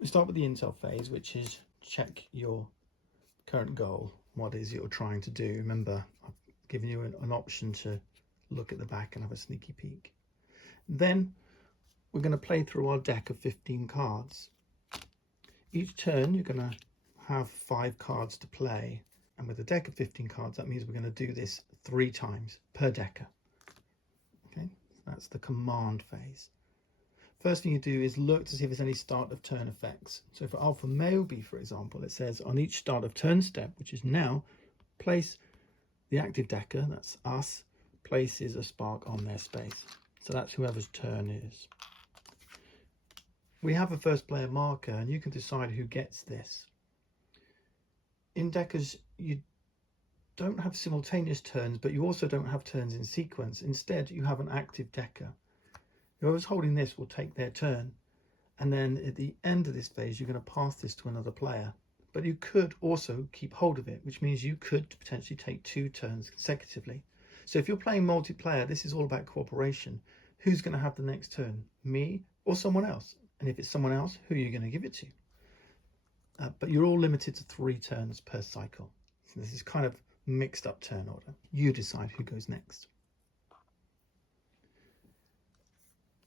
We start with the intel phase, which is check your current goal. What is it you're trying to do? Remember, I've given you an option to look at the back and have a sneaky peek. Then we're going to play through our deck of 15 cards. Each turn you're going to have 5 cards to play, and with a deck of 15 cards that means we're going to do this 3 times per decker. Okay, that's the command phase. First thing you do is look to see if there's any start of turn effects. So for Alpha Mobi, for example, it says on each start of turn step, which is now, place the active decker, that's us, places a spark on their space. So that's whoever's turn is. We have a first player marker and you can decide who gets this. In deckers, you don't have simultaneous turns, but you also don't have turns in sequence. Instead, you have an active decker. Whoever's holding this will take their turn, and then at the end of this phase, you're going to pass this to another player. But you could also keep hold of it, which means you could potentially take 2 turns consecutively. So if you're playing multiplayer, this is all about cooperation. Who's going to have the next turn? Me or someone else? And if it's someone else, who are you going to give it to? But you're all limited to 3 turns per cycle. So this is kind of mixed up turn order. You decide who goes next.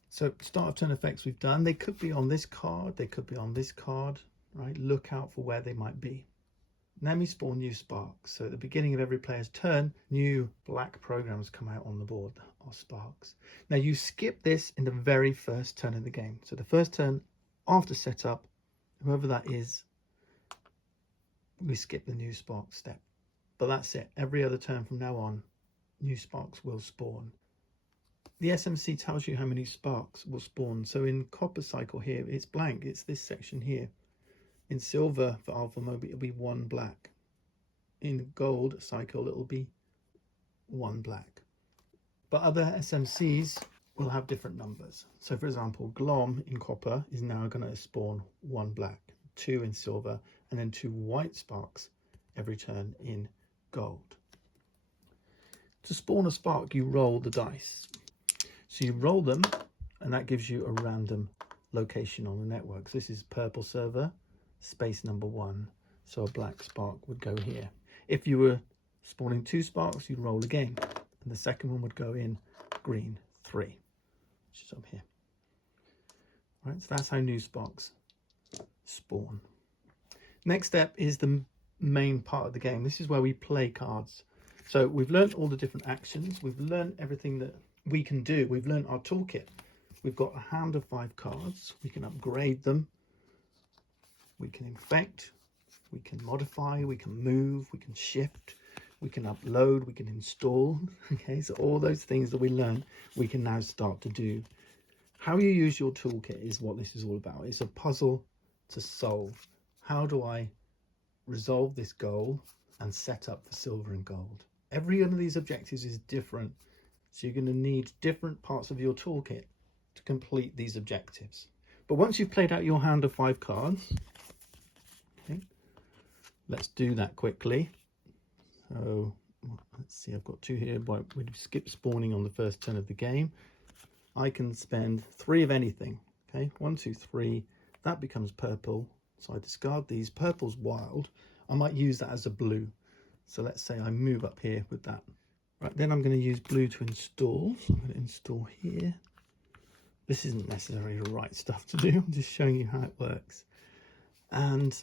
So start of turn effects we've done. They could be on this card, they could be on this card, right? Look out for where they might be. Then we spawn new sparks. So at the beginning of every player's turn, new black programs come out on the board, or sparks. Now you skip this in the very first turn of the game. So the first turn after setup, whoever that is, we skip the new spark step. But that's it. Every other turn from now on, new sparks will spawn. The SMC tells you how many sparks will spawn. So in copper cycle here, it's blank. It's this section here. In silver for Alpha Mobi, it'll be 1 black. In gold cycle, it'll be 1 black. But other SMCs will have different numbers. So for example, Glom in copper is now going to spawn 1 black, 2 in silver, and then 2 white sparks every turn in gold. To spawn a spark, you roll the dice. So you roll them, and that gives you a random location on the network. So this is purple server, space number 1. So a black spark would go here. If you were spawning 2 sparks, you'd roll again, and the second one would go in green 3, which is up here. Right, so that's how new sparks spawn. Next step is the main part of the game. This is where we play cards. So we've learned all the different actions. We've learned everything that we can do. We've learned our toolkit. We've got a hand of 5 cards. We can upgrade them. We can infect. We can modify. We can move. We can shift. We can upload. We can install. Okay, so all those things that we learn, we can now start to do. How you use your toolkit is what this is all about. It's a puzzle to solve. How do I resolve this goal and set up for silver and gold? Every one of these objectives is different. So you're going to need different parts of your toolkit to complete these objectives. But once you've played out your hand of 5 cards, okay, let's do that quickly. So let's see, I've got 2 here. We skip spawning on the first turn of the game. I can spend 3 of anything. Okay, 1, 2, 3. That becomes purple. So I discard these. Purple's wild. I might use that as a blue. So let's say I move up here with that. Right, then I'm going to use blue to install. So I'm going to install here. This isn't necessarily the right stuff to do. I'm just showing you how it works. And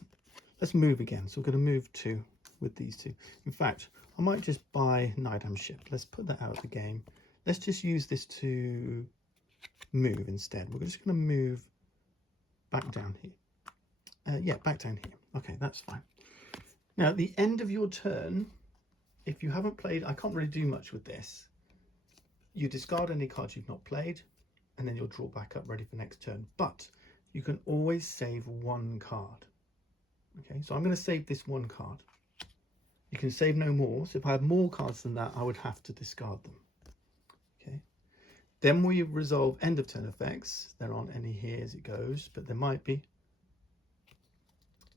let's move again. So we're going to move 2 with these 2. In fact, I might just buy Nidham ship. Let's put that out of the game. Let's just use this to move instead. We're just going to move back down here. Yeah, back down here. Okay, that's fine. Now, at the end of your turn, if you haven't played, I can't really do much with this. You discard any cards you've not played, and then you'll draw back up ready for next turn. But you can always save 1 card. Okay, so I'm going to save this 1 card. You can save no more. So if I have more cards than that, I would have to discard them. Okay. Then we resolve end of turn effects. There aren't any here as it goes, but there might be.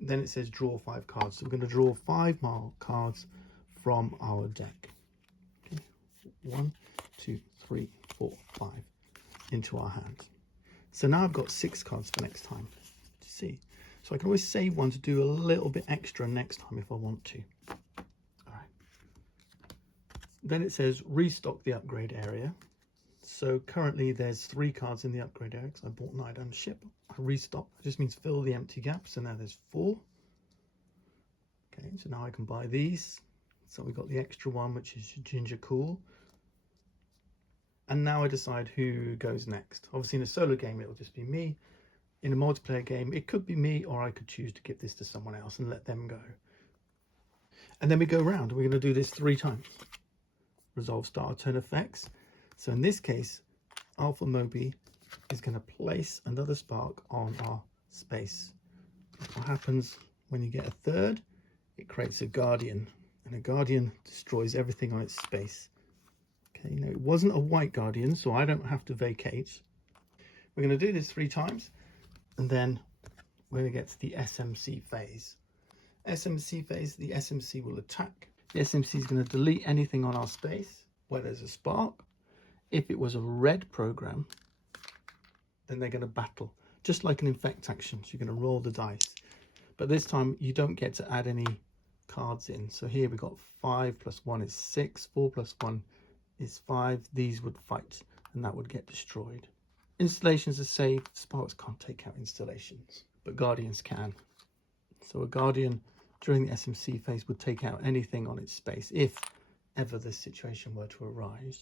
Then it says draw 5 cards. So we're going to draw 5 more cards from our deck. Okay. 1, 2, 3, 4, 5 into our hand. So now I've got 6 cards for next time to see. So I can always save 1 to do a little bit extra next time if I want to. All right. Then it says restock the upgrade area. So currently there's 3 cards in the upgrade area because I bought Nidham ship. I restock. It just means fill the empty gaps. So now there's 4. Okay, so now I can buy these. So we've got the extra one, which is Ginger Cool. And now I decide who goes next. Obviously in a solo game, it'll just be me. In a multiplayer game, it could be me, or I could choose to give this to someone else and let them go. And then we go around. We're going to do this 3 times. Resolve start turn effects. So in this case, Alpha Mobi is going to place another spark on our space. What happens when you get a 3rd? It creates a Guardian. And a Guardian destroys everything on its space. Okay, now it wasn't a white Guardian, so I don't have to vacate. We're going to do this 3 times, and then we're going to get to the SMC phase. SMC phase, the SMC will attack. The SMC is going to delete anything on our space where there's a spark. If it was a red program, then they're going to battle, just like an infect action. So you're going to roll the dice. But this time you don't get to add any cards in. So here we got 5 plus 1 is 6, 4 plus 1 is 5. These would fight and that would get destroyed. Installations are safe. Sparks can't take out installations, but Guardians can. So a Guardian during the SMC phase would take out anything on its space if ever this situation were to arise.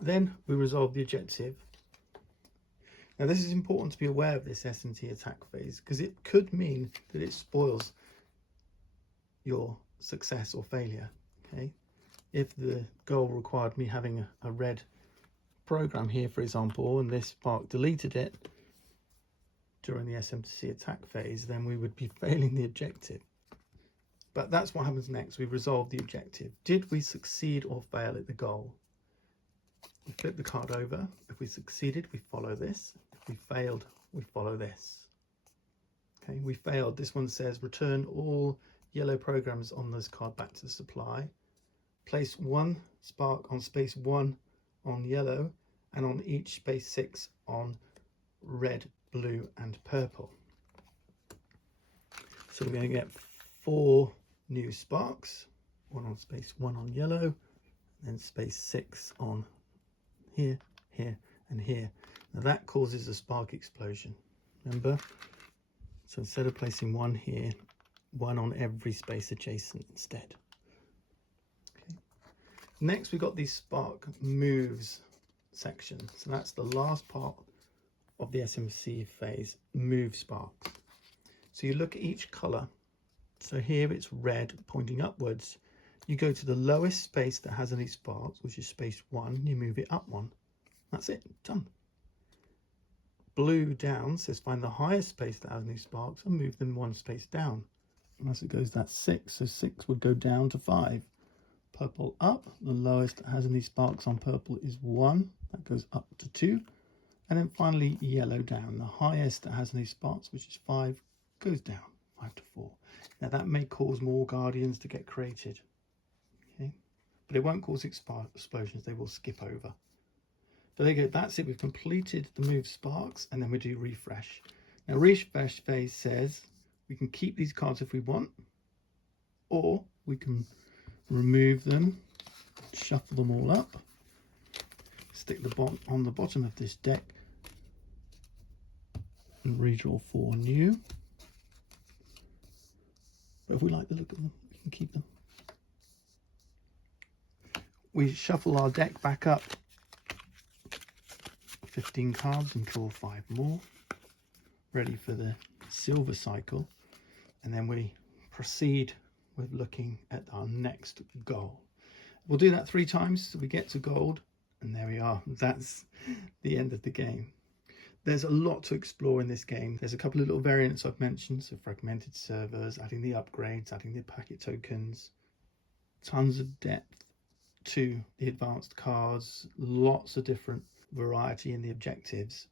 Then we resolve the objective. Now this is important to be aware of this SMT attack phase, because it could mean that it spoils your success or failure. Okay, if the goal required me having a red program here, for example, and this spark deleted it during the SMC attack phase, then we would be failing the objective. But that's what happens next. We resolve the objective. Did we succeed or fail at the goal? We flip the card over. If we succeeded, we follow this. If we failed, we follow this. Okay, we failed. This one says return all yellow programs on this card back to the supply. Place 1 spark on space 1 on yellow and on each space 6 on red, blue and purple. So we're going to get 4 new sparks, 1 on space 1 on yellow, then space 6 on here, here and here. Now that causes a spark explosion, remember? So instead of placing 1 here, 1 on every space adjacent instead. Okay. Next we got these spark moves section. So that's the last part of the SMC phase, move sparks. So you look at each color. So here it's red pointing upwards. You go to the lowest space that has any sparks, which is space 1, you move it up 1. That's it, done. Blue down says find the highest space that has any sparks and move them 1 space down. And as it goes, that's 6, so 6 would go down to 5. Purple up, the lowest that has any sparks on purple is 1, that goes up to 2. And then finally yellow down, the highest that has any sparks, which is 5, goes down 5 to 4. Now that may cause more Guardians to get created, okay, but it won't cause explosions, they will skip over. But there you go, that's it, we've completed the move sparks, and then we do refresh. Now refresh phase says we can keep these cards if we want, or we can remove them, shuffle them all up, stick the on the bottom of this deck and redraw 4 new. But if we like the look of them, we can keep them. We shuffle our deck back up 15 cards and draw 5 more, ready for the silver cycle, and then we proceed with looking at our next goal. We'll do that 3 times so we get to gold, and there we are. That's the end of the game. There's a lot to explore in this game. There's a couple of little variants I've mentioned, so fragmented servers, adding the upgrades, adding the packet tokens, tons of depth to the advanced cards, lots of different variety in the objectives.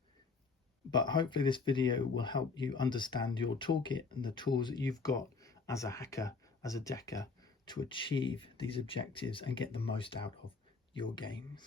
But hopefully this video will help you understand your toolkit and the tools that you've got as a hacker, as a decker, to achieve these objectives and get the most out of your games.